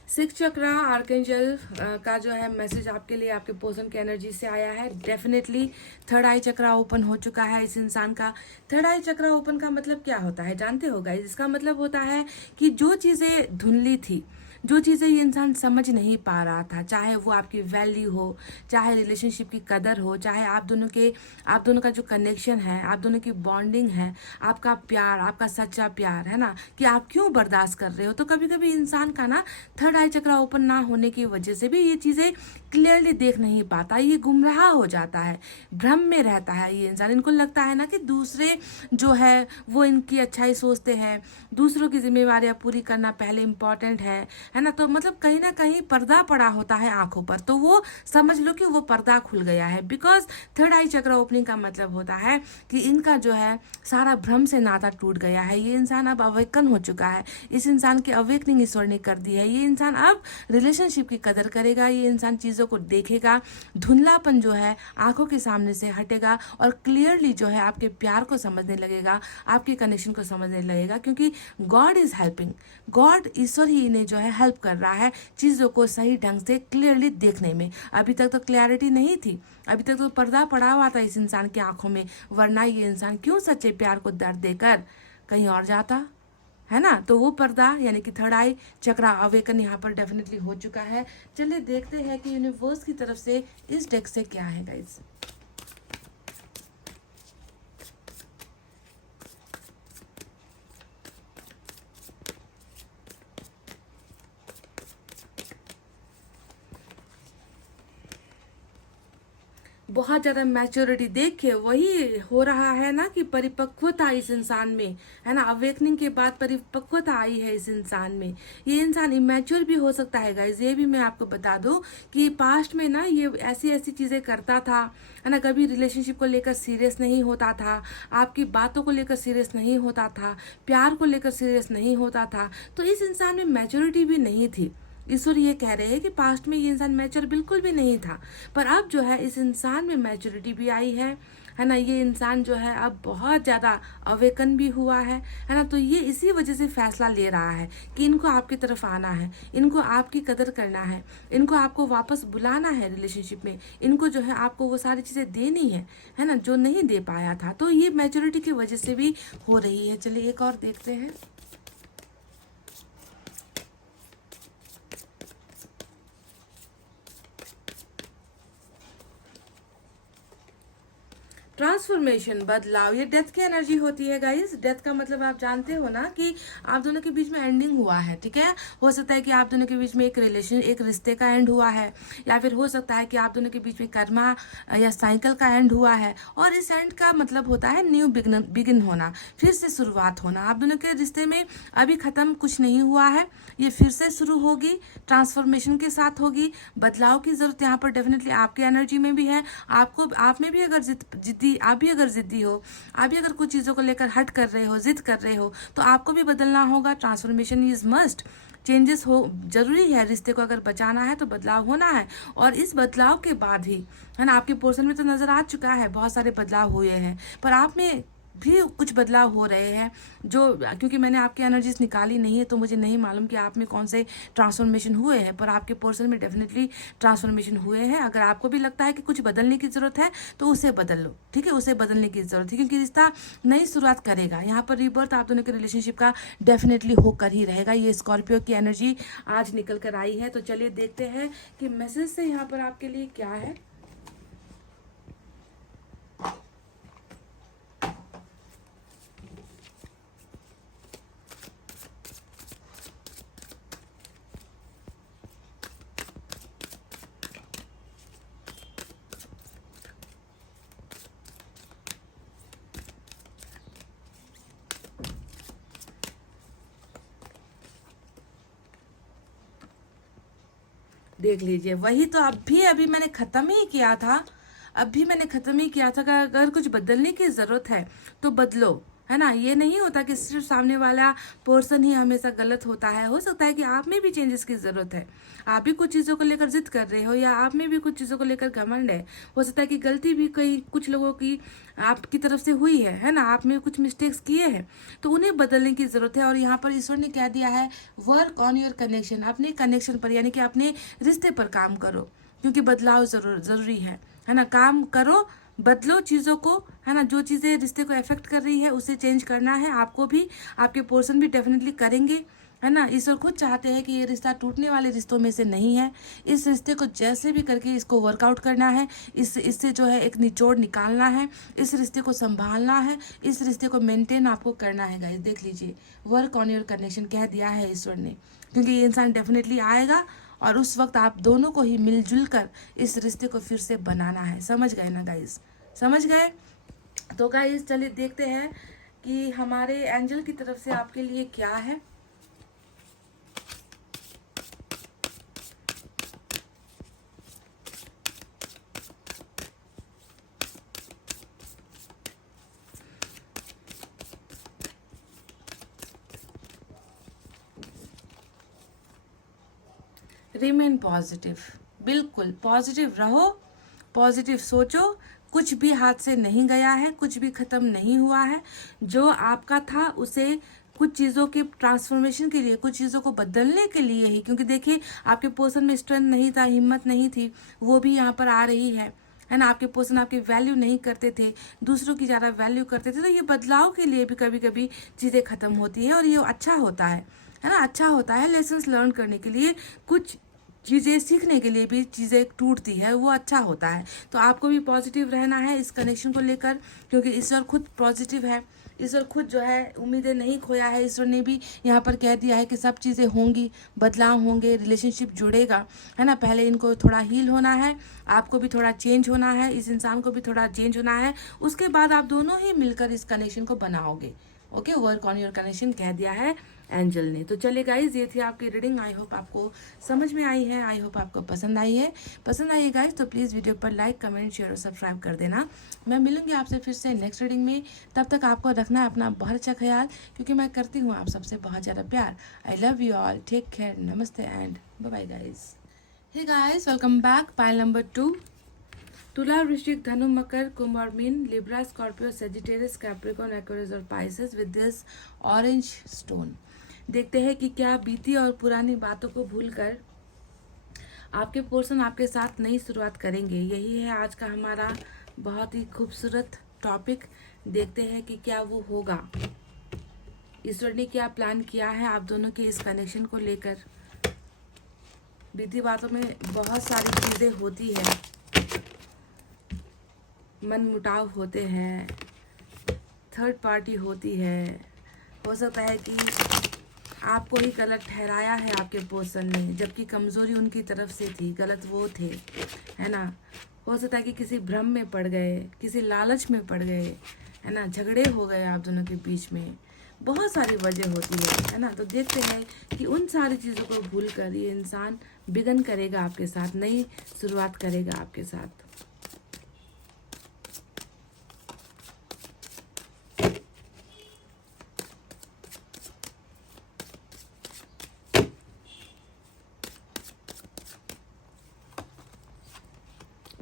सिक्स चक्रा आर्केंजल का जो है मैसेज आपके लिए आपके पर्सन की एनर्जी से आया है। डेफिनेटली थर्ड आई चक्रा ओपन हो चुका है इस इंसान का। थर्ड आई चक्रा ओपन का मतलब क्या होता है जानते हो गाइस? इसका मतलब होता है कि जो चीज़ें धुंधली थी, जो चीज़ें ये इंसान समझ नहीं पा रहा था, चाहे वो आपकी वैल्यू हो, चाहे रिलेशनशिप की कदर हो, चाहे आप दोनों का जो कनेक्शन है, आप दोनों की बॉन्डिंग है, आपका प्यार, आपका सच्चा प्यार है ना, कि आप क्यों बर्दाश्त कर रहे हो। तो कभी कभी इंसान का ना थर्ड आई चक्र ओपन ना होने की वजह से भी ये चीज़ें क्लियरली देख नहीं पाता, ये गुमराह हो जाता है, भ्रम में रहता है ये इंसान। इनको लगता है ना कि दूसरे जो है वो इनकी अच्छाई सोचते हैं, दूसरों की जिम्मेवारियां पूरी करना पहले इम्पॉर्टेंट है ना। तो मतलब कहीं ना कहीं पर्दा पड़ा होता है आंखों पर, तो वो समझ लो कि वो पर्दा खुल गया है। बिकॉज थर्ड आई चक्र ओपनिंग का मतलब होता है कि इनका जो है सारा भ्रम से नाता टूट गया है। ये इंसान अब अवेकन हो चुका है, इस इंसान की अवेकनिंग ईश्वर ने कर दी है। ये इंसान अब रिलेशनशिप की कदर करेगा, ये इंसान चीज़ों को देखेगा, धुंधलापन जो है आंखों के सामने से हटेगा, और क्लियरली जो है आपके प्यार को समझने लगेगा, आपके कनेक्शन को समझने लगेगा, क्योंकि गॉड इज हेल्पिंग, गॉड ईश्वर ही इन्हें जो है हेल्प कर रहा है चीज़ों को सही ढंग से क्लियरली देखने में। अभी तक तो क्लैरिटी नहीं थी, अभी तक तो पर्दा पड़ा हुआ था इस इंसान की आंखों में, वरना ये इंसान क्यों सच्चे प्यार को दर्द देकर कहीं और जाता, है ना। तो वो पर्दा यानी कि थर्ड आई चक्रा अवेकन यहाँ पर डेफिनेटली हो चुका है। चलिए देखते हैं कि यूनिवर्स की तरफ से इस डेक से क्या है गाइस। बहुत ज़्यादा मैच्योरिटी देख के वही हो रहा है ना कि परिपक्वता इस इंसान में, है ना। अवेकनिंग के बाद परिपक्वता आई है इस इंसान में। ये इंसान इमेच्योर भी हो सकता है गाइज, ये भी मैं आपको बता दूं कि पास्ट में ना ये ऐसी ऐसी चीज़ें करता था, है ना। कभी रिलेशनशिप को लेकर सीरियस नहीं होता था, आपकी बातों को लेकर सीरियस नहीं होता था, प्यार को लेकर सीरियस नहीं होता था। तो इस इंसान में मैच्योरिटी भी नहीं थी। ईश्वर ये कह रहे हैं कि पास्ट में ये इंसान मैच्योर बिल्कुल भी नहीं था, पर अब जो है इस इंसान में मैच्योरिटी भी आई है ना। ये इंसान जो है अब बहुत ज़्यादा अवेकन भी हुआ है ना। तो ये इसी वजह से फैसला ले रहा है कि इनको आपकी तरफ आना है, इनको आपकी कदर करना है, इनको आपको वापस बुलाना है रिलेशनशिप में, इनको जो है आपको वो सारी चीज़ें देनी है ना, जो नहीं दे पाया था। तो ये मैच्योरिटी की वजह से भी हो रही है। चलिए एक और देखते हैं। ट्रांसफॉर्मेशन, बदलाव, ये डेथ की एनर्जी होती है गाइस। डेथ का मतलब आप जानते हो ना कि आप दोनों के बीच में एंडिंग हुआ है, ठीक है। हो सकता है कि आप दोनों के बीच में एक रिलेशन, एक रिश्ते का एंड हुआ है, या फिर हो सकता है कि आप दोनों के बीच में कर्मा या साइकिल का एंड हुआ है। और इस एंड का मतलब होता है न्यू बिगिन होना, फिर से शुरुआत होना। आप दोनों के रिश्ते में अभी खत्म कुछ नहीं हुआ है, ये फिर से शुरू होगी, ट्रांसफॉर्मेशन के साथ होगी। बदलाव की जरूरत यहाँ पर डेफिनेटली आपकी एनर्जी में भी है। आपको, आप में भी अगर जिद्दी, आप भी अगर जिद्दी हो, आप भी अगर कुछ चीज़ों को लेकर हट कर रहे हो, जिद कर रहे हो, तो आपको भी बदलना होगा। ट्रांसफॉर्मेशन इज मस्ट, चेंजेस हो जरूरी है। रिश्ते को अगर बचाना है तो बदलाव होना है, और इस बदलाव के बाद ही, है ना, आपके पोर्शन में तो नजर आ चुका है बहुत सारे बदलाव हुए हैं, पर आप में भी कुछ बदलाव हो रहे हैं। जो, क्योंकि मैंने आपकी एनर्जीज निकाली नहीं है तो मुझे नहीं मालूम कि आप में कौन से ट्रांसफॉर्मेशन हुए हैं, पर आपके पर्सन में डेफिनेटली ट्रांसफॉर्मेशन हुए हैं। अगर आपको भी लगता है कि कुछ बदलने की ज़रूरत है तो उसे बदल लो, ठीक है, उसे बदलने की ज़रूरत है, क्योंकि रिश्ता नई शुरुआत करेगा। यहाँ पर रीबर्थ आप दोनों के रिलेशनशिप का डेफिनेटली होकर ही रहेगा। ये स्कॉर्पियो की एनर्जी आज निकल कर आई है। तो चलिए देखते हैं कि मैसेज से यहाँ पर आपके लिए क्या है। देख लीजिए, वही तो अभी मैंने ख़त्म ही किया था, अभी मैंने ख़त्म ही किया था कि अगर कुछ बदलने की ज़रूरत है तो बदलो, है ना। ये नहीं होता कि सिर्फ सामने वाला पर्सन ही हमेशा गलत होता है। हो सकता है कि आप में भी चेंजेस की ज़रूरत है, आप भी कुछ चीज़ों को लेकर जिद कर रहे हो, या आप में भी कुछ चीज़ों को लेकर घमंड है। हो सकता है कि गलती भी कई कुछ लोगों की आपकी तरफ से हुई है ना, आप में कुछ मिस्टेक्स किए हैं, तो उन्हें बदलने की ज़रूरत है। और यहाँ पर ईश्वर ने कह दिया है, वर्क ऑन योर कनेक्शन, अपने कनेक्शन पर, यानी कि अपने रिश्ते पर काम करो, क्योंकि बदलाव ज़रूरी है ना। काम करो, बदलो चीज़ों को, है ना। जो चीज़ें रिश्ते को अफेक्ट कर रही है उसे चेंज करना है आपको भी, आपके पर्सन भी डेफिनेटली करेंगे, है ना। ईश्वर खुद चाहते हैं कि ये रिश्ता टूटने वाले रिश्तों में से नहीं है। इस रिश्ते को जैसे भी करके इसको वर्कआउट करना है, इससे जो है एक निचोड़ निकालना है, इस रिश्ते को संभालना है, इस रिश्ते को मेंटेन आपको करना है गाइस। देख लीजिए, वर्क ऑन योर कनेक्शन कह दिया है ईश्वर ने, क्योंकि ये इंसान डेफिनेटली आएगा और उस वक्त आप दोनों को ही मिलजुल कर इस रिश्ते को फिर से बनाना है। समझ गए ना गाइस, समझ गए। तो गाइस चलिए देखते हैं कि हमारे एंजल की तरफ से आपके लिए क्या है। रिमेन पॉजिटिव, बिल्कुल पॉजिटिव रहो, पॉजिटिव सोचो। कुछ भी हाथ से नहीं गया है, कुछ भी ख़त्म नहीं हुआ है। जो आपका था उसे कुछ चीज़ों के ट्रांसफॉर्मेशन के लिए, कुछ चीज़ों को बदलने के लिए ही, क्योंकि देखिए आपके पर्सन में स्ट्रेंथ नहीं था, हिम्मत नहीं थी, वो भी यहाँ पर आ रही है ना। आपके पर्सन आपकी वैल्यू नहीं करते थे, दूसरों की ज़्यादा वैल्यू करते थे, तो ये बदलाव के लिए भी कभी कभी चीज़ें ख़त्म होती हैं और ये अच्छा होता है ना। अच्छा होता है लेसन्स लर्न करने के लिए, कुछ चीज़ें सीखने के लिए भी चीज़ें टूटती है, वो अच्छा होता है। तो आपको भी पॉजिटिव रहना है इस कनेक्शन को लेकर, क्योंकि ईश्वर खुद पॉजिटिव है। ईश्वर खुद जो है उम्मीदें नहीं खोया है। ईश्वर ने भी यहाँ पर कह दिया है कि सब चीज़ें होंगी, बदलाव होंगे, रिलेशनशिप जुड़ेगा, है ना। पहले इनको थोड़ा हील होना है, आपको भी थोड़ा चेंज होना है, इस इंसान को भी थोड़ा चेंज होना है, उसके बाद आप दोनों ही मिलकर इस कनेक्शन को बनाओगे। Okay, work on your connection कह दिया है एंजल ने। तो चलिए गाइज, ये थी आपकी रीडिंग। आई होप आपको समझ में आई है, आई होप आपको पसंद आई है। पसंद आई है गाइज तो प्लीज़ वीडियो पर लाइक, कमेंट, शेयर और सब्सक्राइब कर देना। मैं मिलूंगी आपसे फिर से नेक्स्ट रीडिंग में। तब तक आपको रखना है अपना बहुत अच्छा ख्याल, क्योंकि मैं करती हूँ आप सबसे बहुत ज़्यादा प्यार। I love you all, take care, नमस्ते and bye bye guys. Hey guys, welcome back. Pile number 2, तुला, वृश्चिक, धनु, मकर, कुंभ और मीन, Libra, Scorpio, Sagittarius, Capricorn, Aquarius और Pisces with this orange stone. देखते हैं कि क्या बीती और पुरानी बातों को भूलकर आपके पर्सन आपके साथ नई शुरुआत करेंगे। यही है आज का हमारा बहुत ही खूबसूरत टॉपिक। देखते हैं कि क्या वो होगा, ईश्वर ने क्या प्लान किया है आप दोनों के इस कनेक्शन को लेकर। बीती बातों में बहुत सारी चीज़ें होती है, मन मुटाव होते हैं, थर्ड पार्टी होती है, हो सकता है कि आपको ही गलत ठहराया है आपके पर्सन ने, जबकि कमज़ोरी उनकी तरफ से थी, गलत वो थे, है ना। हो सकता है कि किसी भ्रम में पड़ गए, किसी लालच में पड़ गए, है ना, झगड़े हो गए आप दोनों के बीच में, बहुत सारी वजह होती है ना। तो देखते हैं कि उन सारी चीज़ों को भूल कर ये इंसान बिगन करेगा आपके साथ, नई शुरुआत करेगा आपके साथ।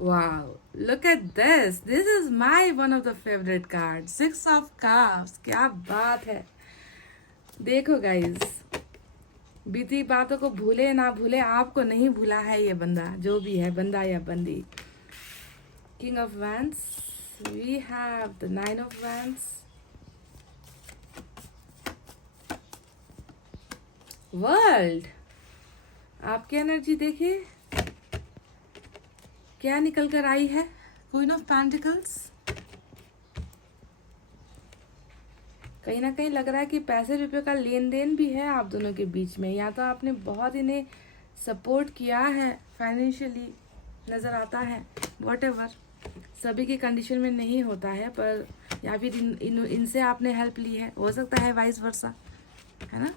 Wow, look at this. This is my one of the favorite cards. 6 of Cups. क्या बात है। देखो गाइज, बीती बातों को भूले ना भूले, आपको नहीं भूला है ये बंदा, जो भी है, बंदा या बंदी। King of Wands. We have the 9 of Wands. World. आपकी एनर्जी देखिए क्या निकल कर आई है। Queen of pentacles. कहीं ना कहीं लग रहा है कि पैसे रुपए का लेन देन भी है आप दोनों के बीच में, या तो आपने बहुत इन्हें सपोर्ट किया है फाइनेंशियली, नज़र आता है। व्हाटएवर, सभी की कंडीशन में नहीं होता है, पर या फिर इनसे आपने हेल्प ली है, हो सकता है वाइस वर्सा, है ना।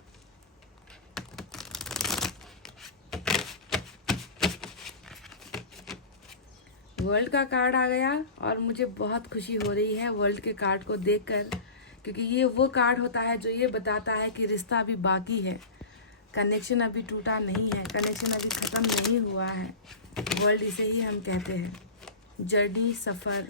वर्ल्ड का कार्ड आ गया और मुझे बहुत खुशी हो रही है वर्ल्ड के कार्ड को देखकर, क्योंकि ये वो कार्ड होता है जो ये बताता है कि रिश्ता अभी बाकी है, कनेक्शन अभी टूटा नहीं है, कनेक्शन अभी ख़त्म नहीं हुआ है। वर्ल्ड इसे ही हम कहते हैं, जर्नी, सफ़र।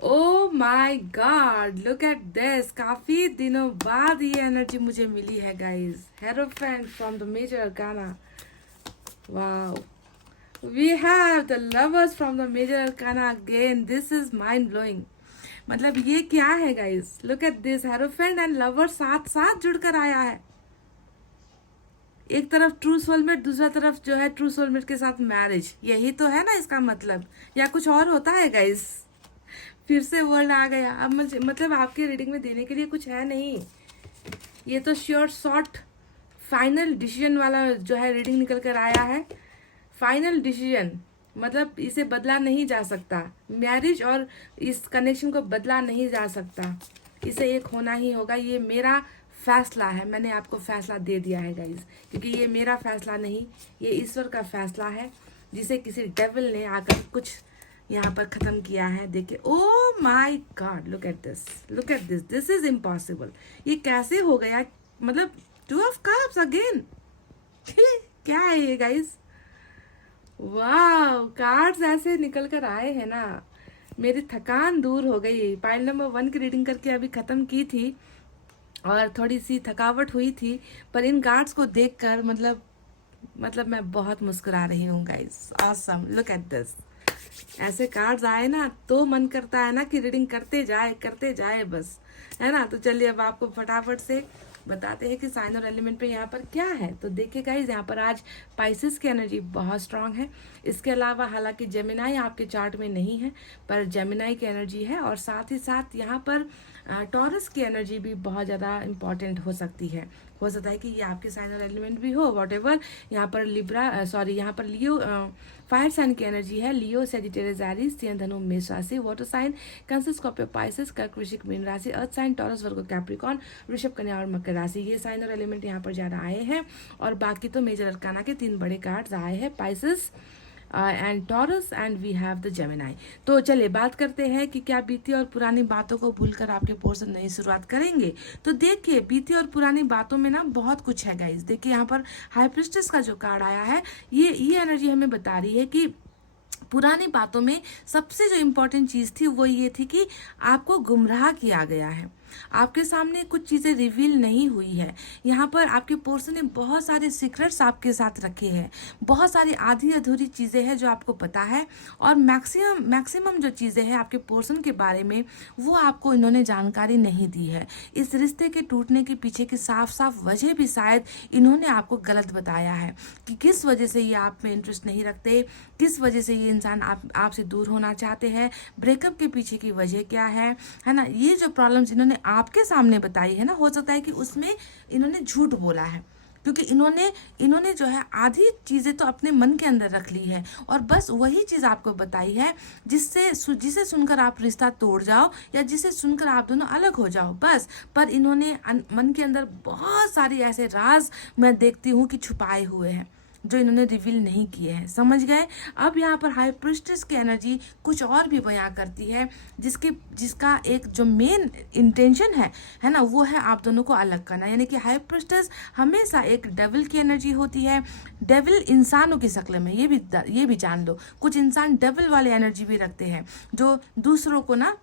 Oh my God, look at this. काफी दिनों बाद ये एनर्जी मुझे मिली है guys. Hierophant from the major arcana. Wow, we have the lovers from the major arcana again. This is mind blowing. मतलब ये क्या है guys, look at this. Hierophant and lover साथ साथ जुड़कर आया है। एक तरफ ट्रू सोलमेट, दूसरा तरफ जो है ट्रू सोलमेट के साथ मैरिज। यही तो है ना इसका मतलब, या कुछ और होता है गाइज। फिर से वर्ल्ड आ गया। अब मतलब आपके रीडिंग में देने के लिए कुछ है नहीं, ये तो श्योर शॉर्ट फाइनल डिसीजन वाला जो है रीडिंग निकल कर आया है। फाइनल डिसीजन मतलब इसे बदला नहीं जा सकता, मैरिज और इस कनेक्शन को बदला नहीं जा सकता, इसे एक होना ही होगा। ये मेरा फैसला है, मैंने आपको फैसला दे दिया है गाइज, क्योंकि ये मेरा फैसला नहीं, ये ईश्वर का फैसला है, जिसे किसी डेविल ने आकर कुछ यहाँ पर ख़त्म किया है। देखिए, oh my God, look at this, look at this, this is impossible. ये कैसे हो गया? मतलब 2 ऑफ कप्स अगेन। क्या है ये गाइज? वाह, कार्ड्स ऐसे निकल कर आए हैं ना, मेरी थकान दूर हो गई। पाइल नंबर 1 की रीडिंग करके अभी ख़त्म की थी और थोड़ी सी थकावट हुई थी, पर इन कार्ड्स को देखकर मतलब मैं बहुत मुस्कुरा रही हूँ guys. Awesome, look at this. ऐसे कार्ड्स आए ना तो मन करता है ना कि रीडिंग करते जाए बस, है ना। तो चलिए अब आपको फटाफट से बताते हैं कि साइन और एलिमेंट पे यहाँ पर क्या है। तो देखिए गाइज, यहाँ पर आज पाइसेस की एनर्जी बहुत स्ट्रांग है। इसके अलावा हालांकि जेमिनाई आपके चार्ट में नहीं है, पर जेमिनाई की एनर्जी है, और साथ ही साथ यहाँ पर टॉरस की एनर्जी भी बहुत ज़्यादा इंपॉर्टेंट हो सकती है। हो सकता है कि ये आपके साइन और एलिमेंट भी हो, वॉटेवर। यहाँ पर यहाँ पर लियो फायर साइन की एनर्जी है। लियो, सेजिटेरियस, एरीज, सिंह, धनु, मेष राशि। Water sign Cancer, Scorpio, Pisces, कर्क, वृश्चिक, मीन राशि। Earth sign Taurus, Virgo, Capricorn, वृषभ, कन्या और मकर राशि। ये साइन और एलिमेंट यहाँ पर ज़्यादा आए हैं, और बाकी तो मेजर अरकाना के 3 बड़े कार्ड्स आए हैं, Pisces and Taurus, and we have the Gemini. तो चलिए बात करते हैं कि क्या बीती और पुरानी बातों को भूलकर आपके पोर्शन नई शुरुआत करेंगे। तो देखिए, बीती और पुरानी बातों में ना बहुत कुछ है गाइज। देखिए, यहाँ पर हाई प्रिस्टेस का जो कार्ड आया है, ये एनर्जी हमें बता रही है कि पुरानी बातों में सबसे जो इम्पोर्टेंट चीज़ थी वो ये थी कि आपको गुमराह किया गया है, आपके सामने कुछ चीज़ें रिवील नहीं हुई है। यहाँ पर आपके पोर्शन ने बहुत सारे सीक्रेट्स आपके साथ रखे हैं, बहुत सारी आधी अधूरी चीज़ें हैं जो आपको पता है, और मैक्सिमम जो चीज़ें हैं आपके पोर्शन के बारे में वो आपको इन्होंने जानकारी नहीं दी है। इस रिश्ते के टूटने के पीछे की साफ साफ वजह भी शायद इन्होंने आपको गलत बताया है कि किस वजह से ये आप में इंटरेस्ट नहीं रखते, किस वजह से ये इंसान आपसे दूर होना चाहते हैं, ब्रेकअप के पीछे की वजह क्या है ना। ये जो प्रॉब्लम्स इन्होंने आपके सामने बताई है ना, हो सकता है कि उसमें इन्होंने झूठ बोला है, क्योंकि इन्होंने जो है आधी चीज़ें तो अपने मन के अंदर रख ली है, और बस वही चीज़ आपको बताई है जिसे सुनकर आप रिश्ता तोड़ जाओ, या जिसे सुनकर आप दोनों अलग हो जाओ बस। पर इन्होंने मन के अंदर बहुत सारी ऐसे राज मैं देखती हूँ कि छुपाए हुए हैं, जो इन्होंने रिवील नहीं किए हैं, समझ गए। अब यहाँ पर हाई प्रिस्टेस की एनर्जी कुछ और भी बयां करती है, जिसका एक जो मेन इंटेंशन है ना, वो है आप दोनों को अलग करना। यानी कि हाई प्रिस्टेस हमेशा एक डेविल की एनर्जी होती है, डेविल इंसानों की शक्ल में। ये भी जान लो, कुछ इंसान डेविल वाले एनर्जी भी रखते हैं, जो दूसरों को ना,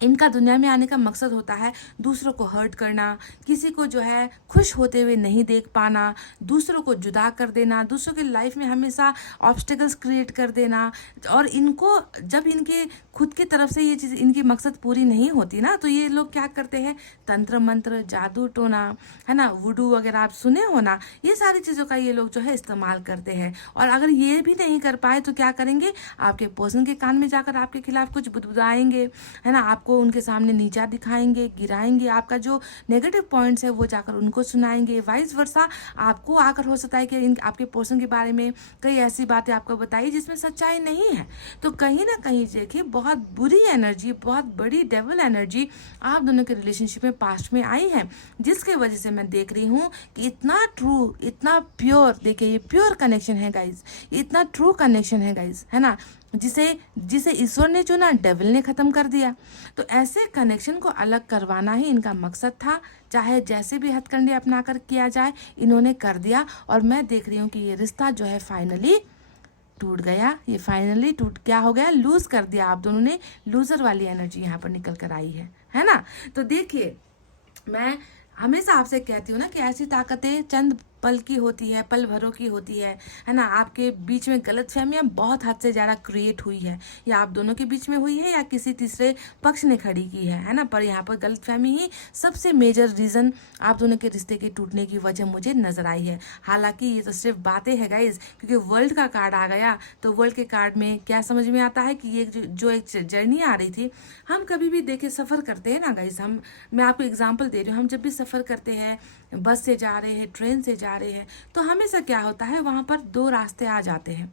इनका दुनिया में आने का मकसद होता है दूसरों को हर्ट करना, किसी को जो है खुश होते हुए नहीं देख पाना, दूसरों को जुदा कर देना, दूसरों की लाइफ में हमेशा ऑब्स्टिकल्स क्रिएट कर देना। और इनको जब इनके खुद की तरफ से ये चीज़, इनकी मकसद पूरी नहीं होती ना, तो ये लोग क्या करते हैं, तंत्र मंत्र, जादू टोना, है ना, वुडू वगैरह आप सुने हो ना, ये सारी चीज़ों का ये लोग जो है इस्तेमाल करते हैं। और अगर ये भी नहीं कर पाए तो क्या करेंगे, आपके पर्सन के कान में जाकर आपके खिलाफ कुछ बुदबुदाएंगे, है ना, आपको उनके सामने नीचा दिखाएंगे, गिराएंगे, आपका जो नेगेटिव पॉइंट्स है वो जाकर उनको सुनाएंगे। वाइस वर्सा आपको आकर हो सकता है कि आपके पर्सन के बारे में कई ऐसी बातें आपको बताई जिसमें सच्चाई नहीं है। तो कहीं ना कहीं देखिए, बहुत बुरी एनर्जी, बहुत बड़ी डेविल एनर्जी आप दोनों के रिलेशनशिप में पास्ट में आई है, जिसके वजह से मैं देख रही हूँ कि इतना ट्रू, इतना प्योर, देखिए ये प्योर कनेक्शन है गाइज, ये इतना ट्रू कनेक्शन है गाइज, है ना, जिसे ईश्वर ने चुना, डेविल ने ख़त्म कर दिया। तो ऐसे कनेक्शन को अलग करवाना ही इनका मकसद था, चाहे जैसे भी हथकंडे अपना कर किया जाए, इन्होंने कर दिया। और मैं देख रही हूँ कि ये रिश्ता जो है फाइनली टूट गया। ये फाइनली क्या हो गया, लूज कर दिया। आप दोनों ने लूजर वाली एनर्जी यहाँ पर निकल कर आई है ना। तो देखिए, मैं हमेशा आपसे कहती हूँ ना कि ऐसी ताकतें चंद पल की होती है, पल भरों की होती है ना। आपके बीच में गलतफहमियां बहुत हद से ज़्यादा क्रिएट हुई है, या आप दोनों के बीच में हुई है, या किसी तीसरे पक्ष ने खड़ी की है ना। पर यहाँ पर गलतफहमी ही सबसे मेजर रीज़न आप दोनों के रिश्ते के टूटने की वजह मुझे नजर आई है। हालांकि ये तो सिर्फ बातें हैं गाइज, क्योंकि वर्ल्ड का कार्ड आ गया, तो वर्ल्ड के कार्ड में क्या समझ में आता है कि ये जो एक जर्नी आ रही थी, हम कभी भी देखे सफ़र करते हैं ना गाइज, मैं आपको एग्जाम्पल दे रही हूँ, हम जब भी सफ़र करते हैं, बस से जा रहे हैं, ट्रेन से जा रहे हैं, तो हमेशा क्या होता है, वहाँ पर 2 रास्ते आ जाते हैं,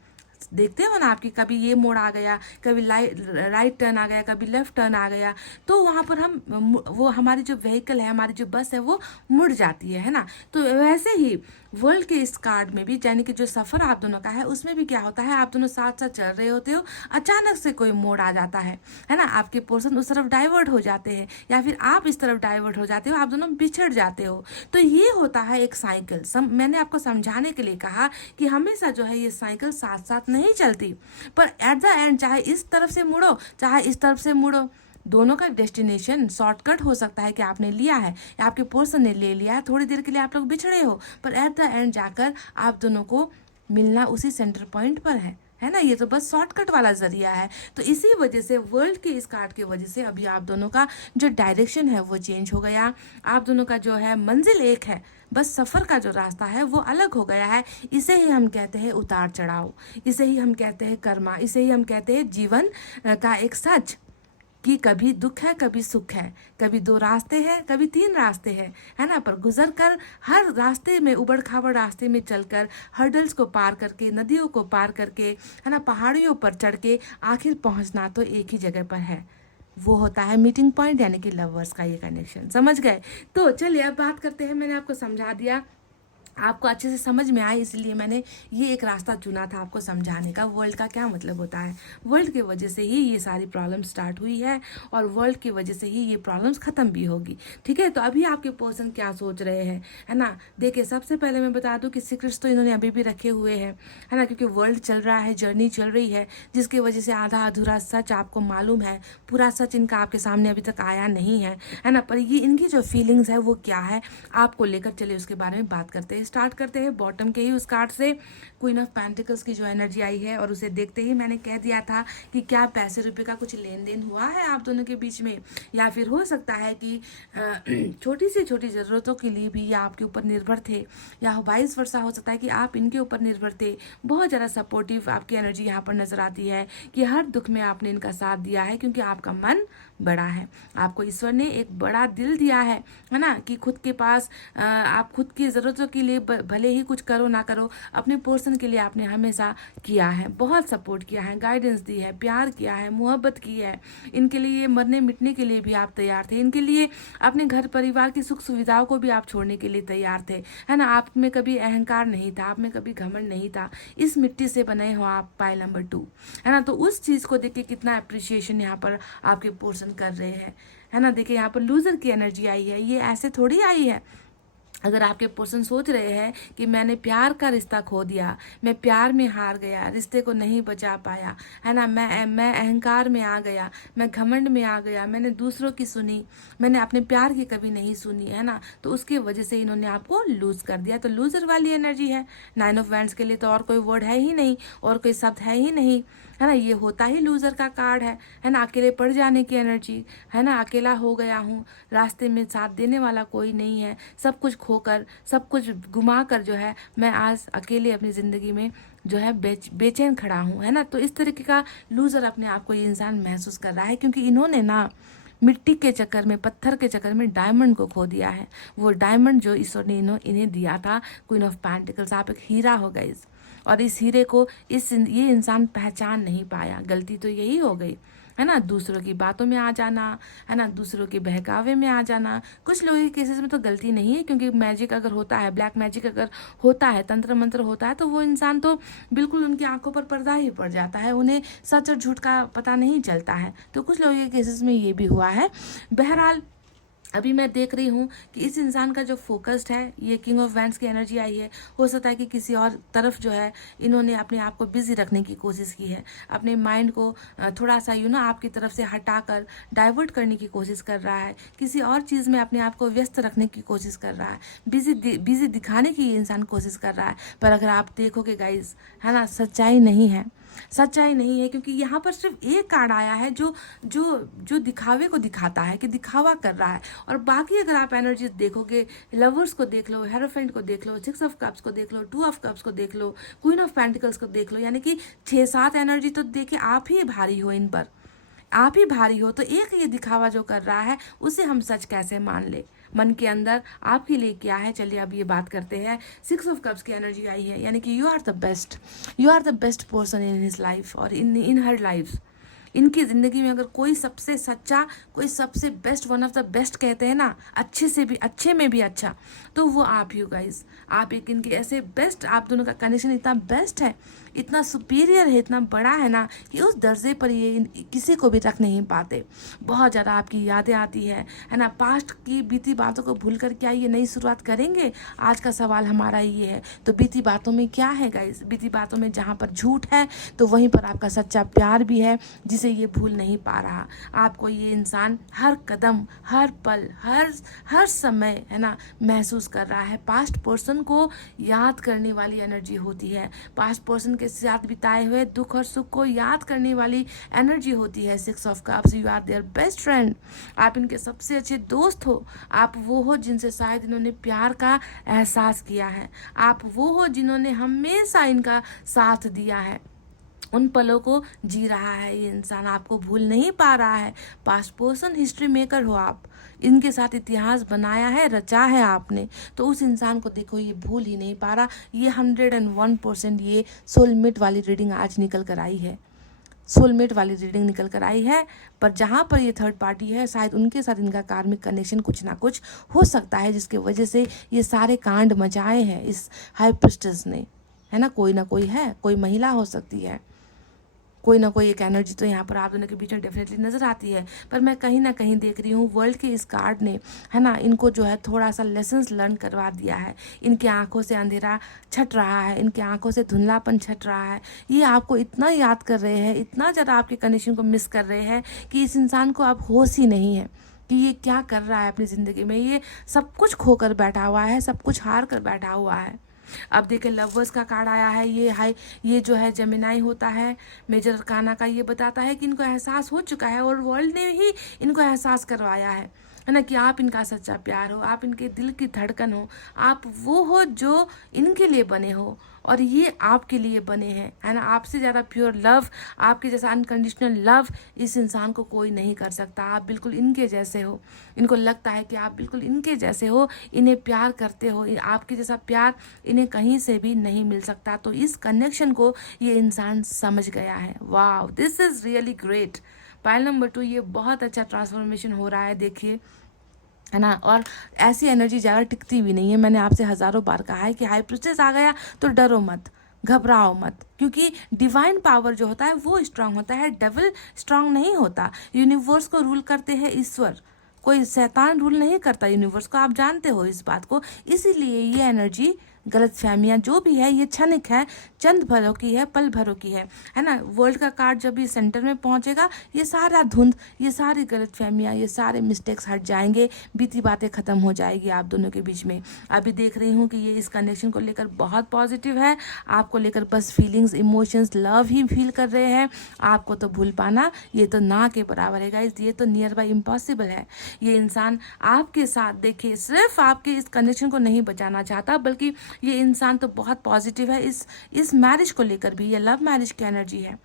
देखते हो ना आपकी कभी ये मोड़ आ गया, कभी राइट टर्न आ गया, कभी लेफ्ट टर्न आ गया, तो वहाँ पर हम वो हमारी जो व्हीकल है, हमारी जो बस है वो मुड़ जाती है ना। तो वैसे ही वर्ल्ड के इस कार्ड में भी, यानी कि जो सफ़र आप दोनों का है उसमें भी क्या होता है, आप दोनों साथ साथ चल रहे होते हो, अचानक से कोई मोड़ आ जाता है ना, आपके पर्सन उस तरफ डाइवर्ट हो जाते हैं या फिर आप इस तरफ डाइवर्ट हो जाते हो, आप दोनों बिछड़ जाते हो। तो ये होता है एक साइकिल। मैंने आपको समझाने के लिए कहा कि हमेशा जो है ये साइकिल साथ साथ नहीं चलती, पर एट द एंड चाहे इस तरफ से मुड़ो चाहे इस तरफ से मुड़ो, दोनों का डेस्टिनेशन शॉर्टकट हो सकता है कि आपने लिया है या आपके पर्सन ने ले लिया है, थोड़ी देर के लिए आप लोग बिछड़े हो, पर एट द एंड जाकर आप दोनों को मिलना उसी सेंटर पॉइंट पर है ना। ये तो बस शॉर्टकट वाला जरिया है। तो इसी वजह से वर्ल्ड के इस कार्ड की वजह से अभी आप दोनों का जो डायरेक्शन है वो चेंज हो गया, आप दोनों का जो है मंजिल एक है, बस सफ़र का जो रास्ता है वो अलग हो गया है। इसे ही हम कहते हैं उतार चढ़ाव, इसे ही हम कहते हैं कर्मा, इसे ही हम कहते हैं जीवन का एक सच कि कभी दुख है कभी सुख है, कभी दो रास्ते हैं कभी तीन रास्ते हैं, है ना। पर गुजर कर हर रास्ते में, उबड़ खाबड़ रास्ते में चलकर, हर्डल्स को पार करके, नदियों को पार करके, है ना, पहाड़ियों पर चढ़ के आखिर पहुंचना तो एक ही जगह पर है, वो होता है मीटिंग पॉइंट, यानी कि लवर्स का ये कनेक्शन। समझ गए? तो चलिए अब बात करते हैं। मैंने आपको समझा दिया, आपको अच्छे से समझ में आए, इसलिए मैंने ये एक रास्ता चुना था आपको समझाने का, वर्ल्ड का क्या मतलब होता है। वर्ल्ड की वजह से ही ये सारी प्रॉब्लम स्टार्ट हुई है और वर्ल्ड की वजह से ही ये प्रॉब्लम्स ख़त्म भी होगी। ठीक है, तो अभी आपके पर्सन क्या सोच रहे हैं, है ना। देखिए, सबसे पहले मैं बता दूं कि सीक्रेट्स तो इन्होंने अभी भी रखे हुए हैं, है ना, क्योंकि वर्ल्ड चल रहा है, जर्नी चल रही है, जिसकी वजह से आधा अधूरा सच आपको मालूम है, पूरा सच इनका आपके सामने अभी तक आया नहीं है ना। पर ये इनकी जो फीलिंग्स है वो क्या है आपको लेकर, चलिए उसके बारे में बात करते हैं। स्टार्ट करते हैं बॉटम के ही उस कार्ड से, क्वीन ऑफ पेंटिकल्स की जो एनर्जी आई है, और उसे देखते ही मैंने कह दिया था कि क्या पैसे रुपए का कुछ लेन देन हुआ है आप दोनों के बीच में, या फिर हो सकता है कि छोटी से छोटी ज़रूरतों के लिए भी ये आपके ऊपर निर्भर थे, या वाइस वर्सा हो सकता है कि आप इनके ऊपर निर्भर थे। बहुत ज़्यादा सपोर्टिव आपकी एनर्जी यहाँ पर नजर आती है कि हर दुख में आपने इनका साथ दिया है, क्योंकि आपका मन बड़ा है, आपको ईश्वर ने एक बड़ा दिल दिया है ना, कि खुद के पास आप खुद की ज़रूरतों के लिए भले ही कुछ करो ना करो, अपने पर्सन के लिए आपने हमेशा किया है, बहुत सपोर्ट किया है, गाइडेंस दी है, प्यार किया है, मोहब्बत की है। इनके लिए मरने मिटने के लिए भी आप तैयार थे, इनके लिए अपने घर परिवार की सुख सुविधाओं को भी आप छोड़ने के लिए तैयार थे, है ना। आप में कभी अहंकार नहीं था, आप में कभी घमंड नहीं था, इस मिट्टी से बने हो आप, पाइल नंबर 2, है ना। तो उस चीज़ को देख के कितना अप्रिशिएशन यहाँ पर आपके पर्सन कर रहे हैं, है ना। देखिए, यहाँ पर लूजर की एनर्जी आई है, ये ऐसे थोड़ी आई है। अगर आपके पर्सन सोच रहे हैं कि मैंने प्यार का रिश्ता खो दिया, मैं प्यार में हार गया, रिश्ते को नहीं बचा पाया, है ना, मैं अहंकार में आ गया, मैं घमंड में आ गया, मैंने दूसरों की सुनी, मैंने अपने प्यार की कभी नहीं सुनी, है ना, तो उसकी वजह से इन्होंने आपको लूज कर दिया। तो लूजर वाली एनर्जी है। 9 ऑफ वैंड्स के लिए तो और कोई वर्ड है ही नहीं, और कोई शब्द है ही नहीं, है ना। ये होता ही लूजर का कार्ड है ना। अकेले पड़ जाने की एनर्जी, है ना, अकेला हो गया हूँ, रास्ते में साथ देने वाला कोई नहीं है, सब कुछ खोकर, सब कुछ घुमा कर जो है मैं आज अकेले अपनी ज़िंदगी में जो है बेचैन खड़ा हूँ, है ना। तो इस तरीके का लूजर अपने आप को ये इंसान महसूस कर रहा है, क्योंकि इन्होंने ना मिट्टी के चक्कर में, पत्थर के चक्कर में डायमंड को खो दिया है। वो डायमंड जो ईश्वर ने इन्हें दिया था, क्वीन ऑफ पेंटिकल्स, आप एक हीरा हो गए, और इस हीरे को ये इंसान पहचान नहीं पाया। गलती तो यही हो गई, है ना, दूसरों की बातों में आ जाना, है ना, दूसरों के बहकावे में आ जाना। कुछ लोगों के केसेस में तो गलती नहीं है, क्योंकि मैजिक अगर होता है, ब्लैक मैजिक अगर होता है, तंत्र मंत्र होता है, तो वो इंसान तो बिल्कुल उनकी आंखों पर पर्दा ही पड़ जाता है, उन्हें सच और झूठ का पता नहीं चलता है। तो कुछ लोगों के केसेस में ये भी हुआ है। बहरहाल अभी मैं देख रही हूँ कि इस इंसान का जो फोकस्ड है, ये किंग ऑफ वैंड्स की एनर्जी आई है, हो सकता है कि किसी और तरफ जो है इन्होंने अपने आप को बिजी रखने की कोशिश की है, अपने माइंड को थोड़ा सा आपकी तरफ से हटाकर डाइवर्ट करने की कोशिश कर रहा है, किसी और चीज़ में अपने आप को व्यस्त रखने की कोशिश कर रहा है, बिजी दिखाने की ये इंसान कोशिश कर रहा है। पर अगर आप देखोगे गाइज, है ना, सच्चाई नहीं है, सच्चाई नहीं है, क्योंकि यहाँ पर सिर्फ एक कार्ड आया है जो जो जो दिखावे को दिखाता है, कि दिखावा कर रहा है। और बाकी अगर आप एनर्जीज देखोगे, लवर्स को देख लो, हेरोफेंट को देख लो, 6 ऑफ कप्स को देख लो, 2 ऑफ कप्स को देख लो, क्वीन ऑफ पेंटिकल्स को देख लो, यानी कि 6-7 एनर्जी तो देखे आप ही भारी हो, इन पर आप ही भारी हो। तो एक ये दिखावा जो कर रहा है, उसे हम सच कैसे मान ले, मन के अंदर आपके लिए क्या है। चलिए अब ये बात करते हैं। 6 ऑफ कप्स की एनर्जी आई है, यानी कि you are the best person in his life और इन हर लाइफ। इनकी ज़िंदगी में अगर कोई सबसे सच्चा, कोई सबसे best, one of the best कहते हैं ना, अच्छे से भी अच्छे में भी अच्छा, तो वो आप ही हो गाइस। आप एक इनके ऐसे बेस्ट, आप दोनों का कनेक्शन इतना बेस्ट है, इतना सुपीरियर है, इतना बड़ा है ना कि उस दर्जे पर ये किसी को भी रख नहीं पाते। बहुत ज़्यादा आपकी यादें आती है ना। पास्ट की बीती बातों को भूल कर क्या ये नई शुरुआत करेंगे? आज का सवाल हमारा ये है। तो बीती बातों में क्या है गाइस? बीती बातों में जहाँ पर झूठ है तो वहीं पर आपका सच्चा प्यार भी है, जिसे ये भूल नहीं पा रहा। आपको ये इंसान हर कदम, हर पल, हर समय है ना महसूस कर रहा है। पास्ट पर्सन को याद करने वाली एनर्जी होती है। पास्ट पर्सन के साथ बिताए हुए दुख और सुख को याद करने वाली एनर्जी होती है 6 of cups. You are their best friend. आप इनके सबसे अच्छे दोस्त हो। आप वो हो जिनसे शायद इन्होंने प्यार का एहसास किया है। आप वो हो जिन्होंने हमेशा इनका साथ दिया है। उन पलों को जी रहा है ये इंसान, आपको भूल नहीं पा रहा है। पास्ट पर्सन हिस्ट्री मेकर हो आप, इनके साथ इतिहास बनाया है, रचा है आपने, तो उस इंसान को देखो ये भूल ही नहीं पा रहा। ये 101% ये सोलमेट वाली रीडिंग आज निकल कर आई है। सोलमेट वाली रीडिंग निकल कर आई है। पर जहाँ पर ये थर्ड पार्टी है, शायद उनके साथ इनका कार्मिक कनेक्शन कुछ ना कुछ हो सकता है, जिसकी वजह से ये सारे कांड मचाए हैं इस हाई प्रिस्टेस ने, है ना। कोई ना कोई है, कोई महिला हो सकती है, कोई ना कोई एक एनर्जी तो यहाँ पर आप दोनों के बीच में डेफिनेटली नज़र आती है। पर मैं कहीं ना कहीं देख रही हूँ वर्ल्ड के इस कार्ड ने, है ना, इनको जो है थोड़ा सा लेसन्स लर्न करवा दिया है। इनकी आंखों से अंधेरा छट रहा है, इनकी आंखों से धुंधलापन छट रहा है। ये आपको इतना याद कर रहे हैं, इतना ज़्यादा आपके कनेक्शन को मिस कर रहे हैं कि इस इंसान को अब होश ही नहीं है कि ये क्या कर रहा है अपनी ज़िंदगी में। ये सब कुछ खोकर बैठा हुआ है, सब कुछ हार कर बैठा हुआ है। अब देखिए लवर्स का कार्ड आया है। ये जो है जेमिनाई होता है, मेजर अरकाना का। ये बताता है कि इनको एहसास हो चुका है और वर्ल्ड ने ही इनको एहसास करवाया है ना, कि आप इनका सच्चा प्यार हो, आप इनके दिल की धड़कन हो, आप वो हो जो इनके लिए बने हो और ये आपके लिए बने हैं, है ना। आपसे ज़्यादा प्योर लव, आपके जैसा अनकंडीशनल लव इस इंसान को कोई नहीं कर सकता। आप बिल्कुल इनके जैसे हो। इनको लगता है कि आप बिल्कुल इनके जैसे हो, इन्हें प्यार करते हो। आपके जैसा प्यार इन्हें कहीं से भी नहीं मिल सकता। तो इस कनेक्शन को ये इंसान समझ गया है। वाह, this is really great. Pile number 2, ये बहुत अच्छा ट्रांसफॉर्मेशन हो रहा है, देखिए, है ना। और ऐसी एनर्जी ज़्यादा टिकती भी नहीं है। मैंने आपसे हज़ारों बार कहा है कि हाई प्रिस्टेस आ गया तो डरो मत, घबराओ मत, क्योंकि डिवाइन पावर जो होता है वो स्ट्रांग होता है, डेविल स्ट्रांग नहीं होता। यूनिवर्स को रूल करते हैं ईश्वर, कोई शैतान रूल नहीं करता यूनिवर्स को, आप जानते हो इस बात को। इसीलिए ये एनर्जी, गलत फहमियाँ जो भी है, ये क्षणिक है, चंद भरों की है, पल भरों की है ना। वर्ल्ड का कार्ड जब ये सेंटर में पहुंचेगा, ये सारा धुंध, ये सारी गलत फहमियाँ, ये सारे मिस्टेक्स हट जाएंगे, बीती बातें खत्म हो जाएगी आप दोनों के बीच में। अभी देख रही हूँ कि ये इस कनेक्शन को लेकर बहुत पॉजिटिव है, आपको लेकर बस फीलिंग्स, इमोशंस, लव ही फील कर रहे हैं। आपको तो भूल पाना ये तो ना के बराबर है गाइस, ये तो नियर बाई इम्पॉसिबल है। ये इंसान आपके साथ, देखिए, सिर्फ आपके इस कनेक्शन को नहीं बचाना चाहता, बल्कि ये इंसान तो बहुत पॉजिटिव है इस मैरिज को लेकर भी। ये लव मैरिज की एनर्जी है।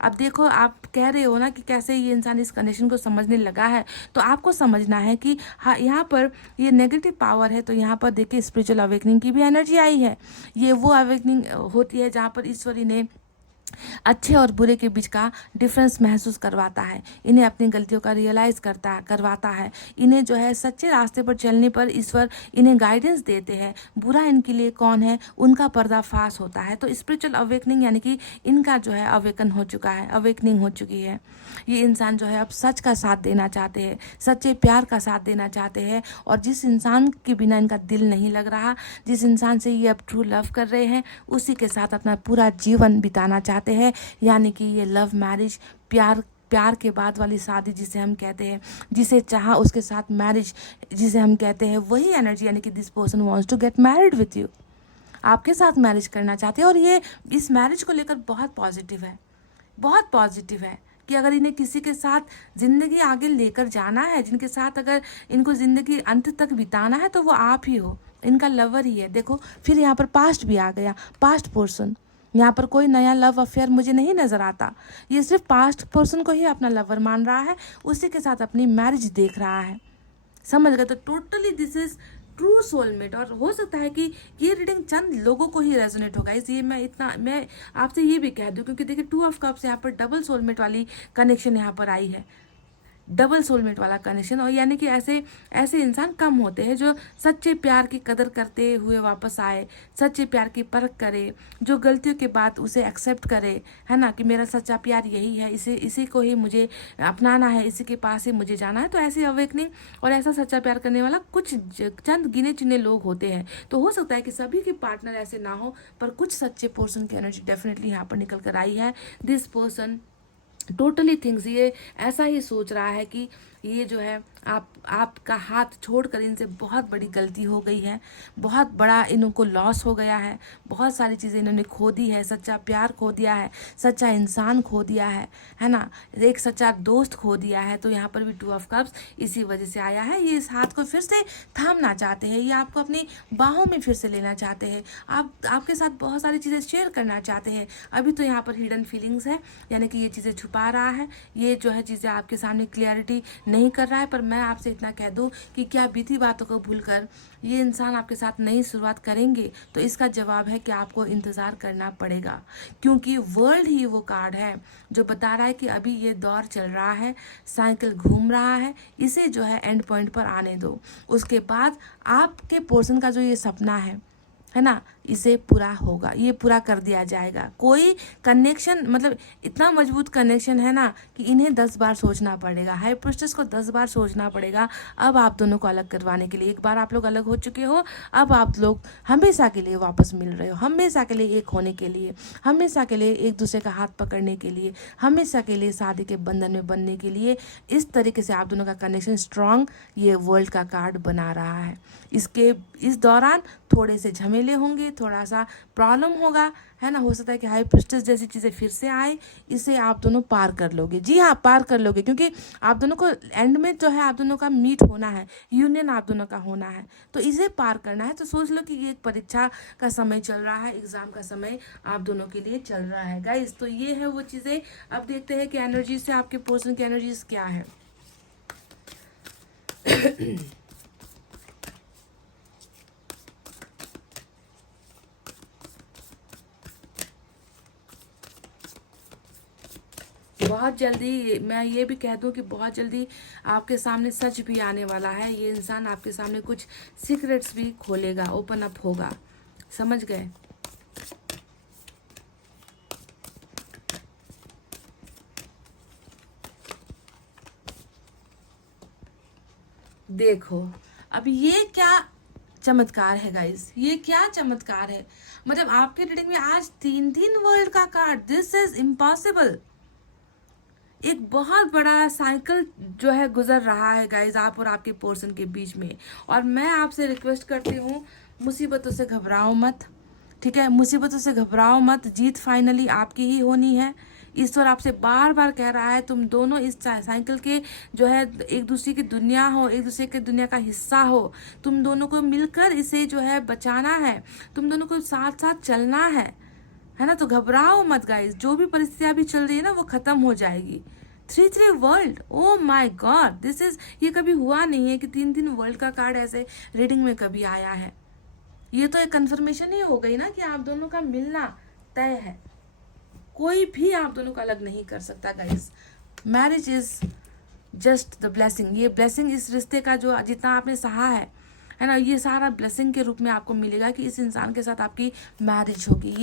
अब देखो, आप कह रहे हो ना कि कैसे ये इंसान इस कंडीशन को समझने लगा है, तो आपको समझना है कि हाँ, यहाँ पर ये नेगेटिव पावर है, तो यहाँ पर देखिए स्पिरिचुअल अवेकनिंग की भी एनर्जी आई है। ये वो अवेकनिंग होती है जहाँ पर ईश्वर इन्हें अच्छे और बुरे के बीच का डिफरेंस महसूस करवाता है, इन्हें अपनी गलतियों का रियलाइज़ करवाता है। इन्हें जो है सच्चे रास्ते पर चलने पर ईश्वर इन्हें गाइडेंस देते हैं। बुरा इनके लिए कौन है, उनका पर्दाफाश होता है। तो स्पिरिचुअल अवेकनिंग यानी कि इनका जो है अवेकन हो चुका है, अवेकनिंग हो चुकी है। ये इंसान जो है अब सच का साथ देना चाहते हैं, सच्चे प्यार का साथ देना चाहते हैं। और जिस इंसान के बिना इनका दिल नहीं लग रहा, जिस इंसान से ये अब ट्रू लव कर रहे हैं, उसी के साथ अपना पूरा जीवन बिताना चाहते हैं। यानी कि ये लव मैरिज, प्यार के बाद वाली शादी जिसे हम कहते हैं, जिसे चाहा उसके साथ मैरिज जिसे हम कहते हैं, वही एनर्जी, यानी कि this person wants to get married with you, आपके साथ मैरिज करना चाहते हैं। और ये इस मैरिज को लेकर बहुत पॉजिटिव है, बहुत पॉजिटिव है कि अगर इन्हें किसी के साथ ज़िंदगी आगे लेकर जाना है, जिनके साथ अगर इनको ज़िंदगी अंत तक बिताना है, तो वो आप ही हो, इनका लवर ही है। देखो, फिर यहाँ पर पास्ट भी आ गया, पास्ट पर्सन। यहाँ पर कोई नया लव अफेयर मुझे नहीं नज़र आता। ये सिर्फ पास्ट पर्सन को ही अपना लवर मान रहा है, उसी के साथ अपनी मैरिज देख रहा है समझ गए? तो totally this is true soulmate. और हो सकता है कि ये रीडिंग चंद लोगों को ही रेजोनेट होगा, इसलिए मैं आपसे ये भी कह दूं, क्योंकि देखिए 2 ऑफ कप्स यहाँ पर डबल सोलमेट वाली कनेक्शन यहाँ पर आई है, डबल सोलमेट वाला कनेक्शन। और यानी कि ऐसे ऐसे इंसान कम होते हैं जो सच्चे प्यार की कदर करते हुए वापस आए, सच्चे प्यार की परख करे, जो गलतियों के बाद उसे एक्सेप्ट करे, है ना, कि मेरा सच्चा प्यार यही है, इसी को ही मुझे अपनाना है, इसी के पास ही मुझे जाना है। तो ऐसे अवेकनिंग और ऐसा सच्चा प्यार करने वाला कुछ चंद गिने चुने लोग होते हैं। तो हो सकता है कि सभी के पार्टनर ऐसे ना हो, पर कुछ सच्चे पर्सन की एनर्जी डेफिनेटली यहाँ पर निकल कर आई है। दिस पर्सन टोटली थिंग्स, ये ऐसा ही सोच रहा है कि ये जो है आपका हाथ छोड़कर इनसे बहुत बड़ी गलती हो गई है, बहुत बड़ा इनको लॉस हो गया है, बहुत सारी चीज़ें इन्होंने खो दी है, सच्चा प्यार खो दिया है, सच्चा इंसान खो दिया है ना, एक सच्चा दोस्त खो दिया है। तो यहाँ पर भी 2 ऑफ कप्स इसी वजह से आया है। ये इस हाथ को फिर से थामना चाहते हैं, ये आपको अपनी बाहों में फिर से लेना चाहते हैं, आपके साथ बहुत सारी चीज़ें शेयर करना चाहते हैं। अभी तो यहाँ पर हिडन फीलिंग्स है, यानी कि ये चीज़ें छुपा रहा है, ये जो है चीज़ें आपके सामने क्लियरिटी नहीं कर रहा है। पर मैं आपसे इतना कह दूं कि क्या बीती बातों को भूलकर ये इंसान आपके साथ नई शुरुआत करेंगे, तो इसका जवाब है कि आपको इंतज़ार करना पड़ेगा, क्योंकि वर्ल्ड ही वो कार्ड है जो बता रहा है कि अभी ये दौर चल रहा है, साइकिल घूम रहा है, इसे जो है एंड पॉइंट पर आने दो। उसके बाद आपके पोर्शन का जो ये सपना है ना, इसे पूरा होगा, ये पूरा कर दिया जाएगा। कोई कनेक्शन, मतलब इतना मजबूत कनेक्शन है ना कि इन्हें 10 बार सोचना पड़ेगा, हाई प्रीस्टेस को 10 बार सोचना पड़ेगा अब आप दोनों को अलग करवाने के लिए। एक बार आप लोग अलग हो चुके हो, अब आप लोग हमेशा के लिए वापस मिल रहे हो, हमेशा के लिए एक होने के लिए, हमेशा के लिए एक दूसरे का हाथ पकड़ने के लिए, हमेशा के लिए शादी के बंधन में बनने के लिए। इस तरीके से आप दोनों का कनेक्शन स्ट्रांग ये वर्ल्ड का कार्ड बना रहा है। इस दौरान थोड़े से झमेले होंगे, थोड़ा सा प्रॉब्लम होगा, है ना। हो सकता है कि हाई प्रीस्टेस जैसी चीज़ें फिर से आए, इसे आप दोनों पार कर लोगे। जी हाँ, पार कर लोगे, क्योंकि आप दोनों को एंड में जो है आप दोनों का मीट होना है, यूनियन आप दोनों का होना है, तो इसे पार करना है। तो सोच लो कि ये एक परीक्षा का समय चल रहा है, एग्जाम का समय आप दोनों के लिए चल रहा है गाइस। तो ये है वो चीज़ें। अब देखते हैं कि एनर्जी से आपके पर्सन की एनर्जीज क्या है। बहुत जल्दी मैं ये भी कह दूं कि बहुत जल्दी आपके सामने सच भी आने वाला है। ये इंसान आपके सामने कुछ सीक्रेट्स भी खोलेगा, ओपन अप होगा, समझ गए। देखो अब ये क्या चमत्कार है गाइस, ये क्या चमत्कार है। मतलब आपके रीडिंग में आज 3 वर्ल्ड का कार्ड, दिस इज इम्पॉसिबल। एक बहुत बड़ा साइकिल जो है गुजर रहा है गाइज आप और आपके पर्सन के बीच में। और मैं आपसे रिक्वेस्ट करती हूँ, मुसीबतों से घबराओ मत, ठीक है, मुसीबतों से घबराओ मत, जीत फाइनली आपकी ही होनी है। ईश्वर आपसे बार बार कह रहा है तुम दोनों इस साइकिल के जो है एक दूसरे की दुनिया हो, एक दूसरे की दुनिया का हिस्सा हो, तुम दोनों को मिलकर इसे जो है बचाना है, तुम दोनों को साथ साथ चलना है ना। तो घबराओ मत गाइस, जो भी परिस्थिति अभी चल रही है ना वो खत्म हो जाएगी। 3 world, oh my God, this is, ये कभी हुआ नहीं है कि 3 वर्ल्ड का कार्ड ऐसे रीडिंग में कभी आया है। ये तो एक कंफर्मेशन ही हो गई ना कि आप दोनों का मिलना तय है, कोई भी आप दोनों का अलग नहीं कर सकता guys. Marriage is just the blessing, ये ब्लेसिंग इस रिश्ते का जो जितना आपने सहा है ना, ये सारा ब्लेसिंग के रूप में आपको मिलेगा कि इस इंसान के साथ आपकी मैरिज होगी।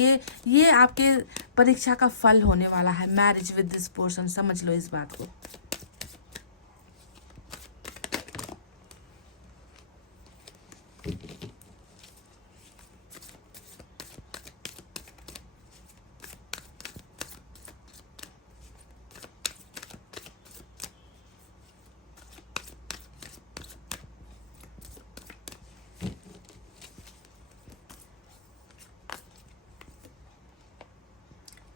ये आपके परीक्षा का फल होने वाला है, मैरिज विद दिस पर्सन, समझ लो इस बात को।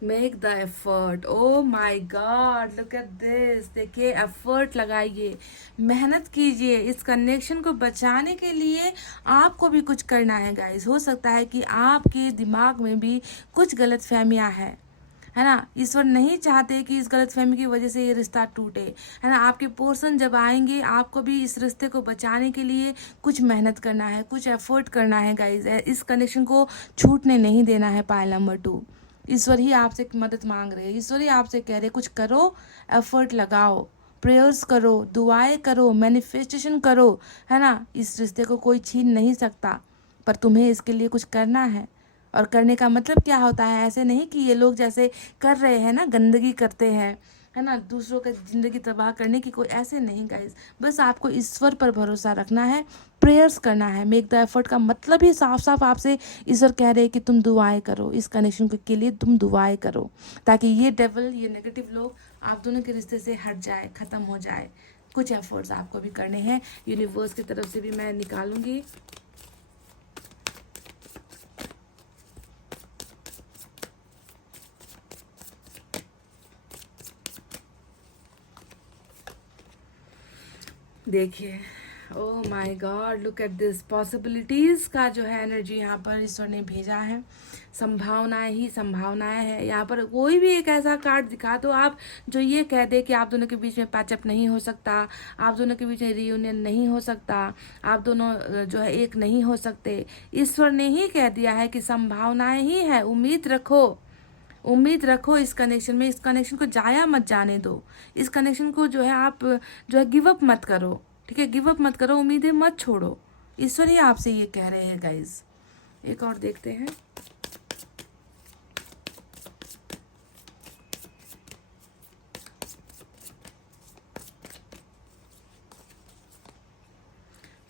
Make the effort, oh my God, look at this, देखिए एफर्ट लगाइए, मेहनत कीजिए, इस कनेक्शन को बचाने के लिए आपको भी कुछ करना है गाइस। हो सकता है कि आपके दिमाग में भी कुछ गलत फहमियाँ हैं, है ना। ईश्वर नहीं चाहते कि इस गलतफहमी की वजह से ये रिश्ता टूटे, है ना। आपके पर्सन जब आएंगे आपको भी इस रिश्ते को बचाने के लिए कुछ मेहनत करना है, कुछ एफर्ट करना है गाइज। इस कनेक्शन को छूटने नहीं देना है। पायल नंबर 2, ईश्वर ही आपसे मदद मांग रहे हैं, ईश्वर ही आपसे कह रहे कुछ करो, एफर्ट लगाओ, प्रेयर्स करो, दुआएं करो, मैनिफेस्टेशन करो, है ना। इस रिश्ते को कोई छीन नहीं सकता, पर तुम्हें इसके लिए कुछ करना है। और करने का मतलब क्या होता है, ऐसे नहीं कि ये लोग जैसे कर रहे हैं ना, गंदगी करते हैं, है ना, दूसरों का ज़िंदगी तबाह करने की, कोई ऐसे नहीं गाइस। बस आपको ईश्वर पर भरोसा रखना है, प्रेयर्स करना है। मेक द एफर्ट का मतलब ही साफ साफ आपसे ईश्वर कह रहे हैं कि तुम दुआएं करो, इस कनेक्शन के लिए तुम दुआएं करो, ताकि ये डेविल, ये नेगेटिव लोग आप दोनों के रिश्ते से हट जाए, ख़त्म हो जाए। कुछ एफर्ट्स आपको भी करने हैं, यूनिवर्स की तरफ से भी मैं निकालूंगी। देखिए, oh my God, look at this, possibilities का जो है एनर्जी यहाँ पर ईश्वर ने भेजा है। संभावनाएं ही संभावनाएं हैं। यहाँ पर कोई भी एक ऐसा कार्ड दिखा दो आप जो ये कह दे कि आप दोनों के बीच में पैचअप नहीं हो सकता, आप दोनों के बीच में रियूनियन नहीं हो सकता, आप दोनों जो है एक नहीं हो सकते। ईश्वर ने ही कह दिया है कि संभावनाएं ही है, उम्मीद रखो, उम्मीद रखो इस कनेक्शन में, इस कनेक्शन को जाया मत जाने दो, इस कनेक्शन को जो है आप जो है गिव अप मत करो, ठीक है, गिव अप मत करो, उम्मीदें मत छोड़ो। ईश्वर ही आपसे ये कह रहे हैं गाइज। एक और देखते हैं।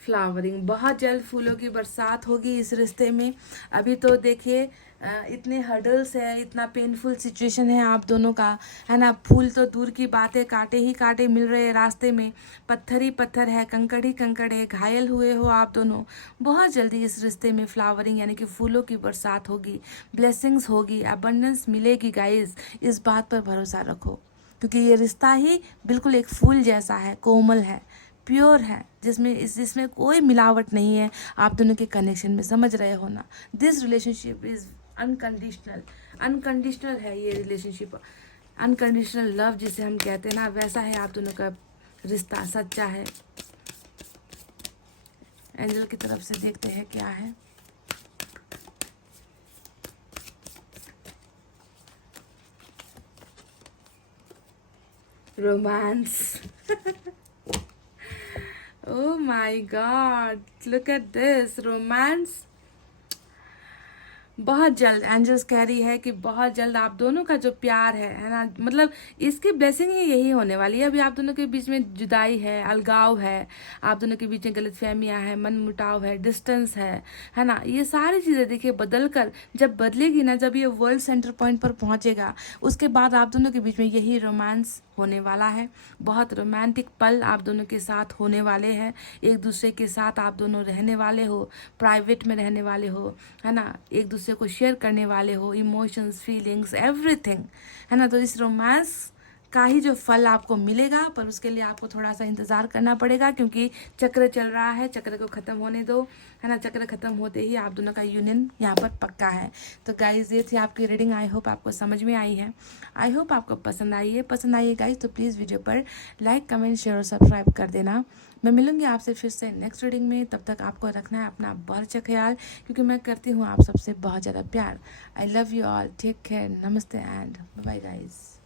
फ्लावरिंग, बहुत जल्द फूलों की बरसात होगी इस रिश्ते में। अभी तो देखिए इतने हर्डल्स है, इतना पेनफुल सिचुएशन है आप दोनों का, है ना। फूल तो दूर की बात है, कांटे ही कांटे मिल रहे हैं रास्ते में, पत्थर ही पत्थर है, कंकड़ ही कंकड़ है, घायल हुए हो आप दोनों। बहुत जल्दी इस रिश्ते में फ्लावरिंग यानी कि फूलों की बरसात होगी, ब्लेसिंग्स होगी, अबंडेंस मिलेगी गाइस। इस बात पर भरोसा रखो, क्योंकि ये रिश्ता ही बिल्कुल एक फूल जैसा है, कोमल है, प्योर है, जिसमें कोई मिलावट नहीं है आप दोनों के कनेक्शन में, समझ रहे हो ना। This relationship is unconditional, unconditional है ये रिलेशनशिप, अनकंडीशनल लव जिसे हम कहते हैं ना, वैसा है आप दोनों का रिश्ता, सच्चा है। एंजल की तरफ से देखते हैं क्या है। Romance Oh my God, look at this, romance। बहुत जल्द एंजल्स कह रही है कि बहुत जल्द आप दोनों का जो प्यार है ना, मतलब इसकी ब्लेसिंग ही यही होने वाली है। अभी आप दोनों के बीच में जुदाई है, अलगाव है, आप दोनों के बीच में गलतफहमियां है, मन मुटाव है, डिस्टेंस है ना। ये सारी चीज़ें देखिए बदल कर जब बदलेगी ना, जब ये वर्ल्ड सेंटर पॉइंट पर पहुंचेगा, उसके बाद आप दोनों के बीच में यही रोमांस होने वाला है। बहुत रोमांटिक पल आप दोनों के साथ होने वाले हैं, एक दूसरे के साथ आप दोनों रहने वाले हो, प्राइवेट में रहने वाले हो, है ना, एक दूसरे को शेयर करने वाले हो, इमोशंस, फीलिंग्स, एवरीथिंग, है ना। तो इस रोमांस का ही जो फल आपको मिलेगा, पर उसके लिए आपको थोड़ा सा इंतज़ार करना पड़ेगा, क्योंकि चक्र चल रहा है, चक्र को ख़त्म होने दो, है ना। चक्र ख़त्म होते ही आप दोनों का यूनियन यहाँ पर पक्का है। तो गाइज ये थी आपकी रीडिंग, आई होप आपको समझ में आई है, आई होप आपको पसंद आई है गाइज। तो प्लीज़ वीडियो पर लाइक, कमेंट, शेयर और सब्सक्राइब कर देना। मैं मिलूंगी आपसे फिर से नेक्स्ट रीडिंग में। तब तक आपको रखना है अपना बहुत अच्छा ख्याल, क्योंकि मैं करती हूँ आप सबसे बहुत ज़्यादा प्यार। I love you all, take care, नमस्ते एंड बाय गाइज।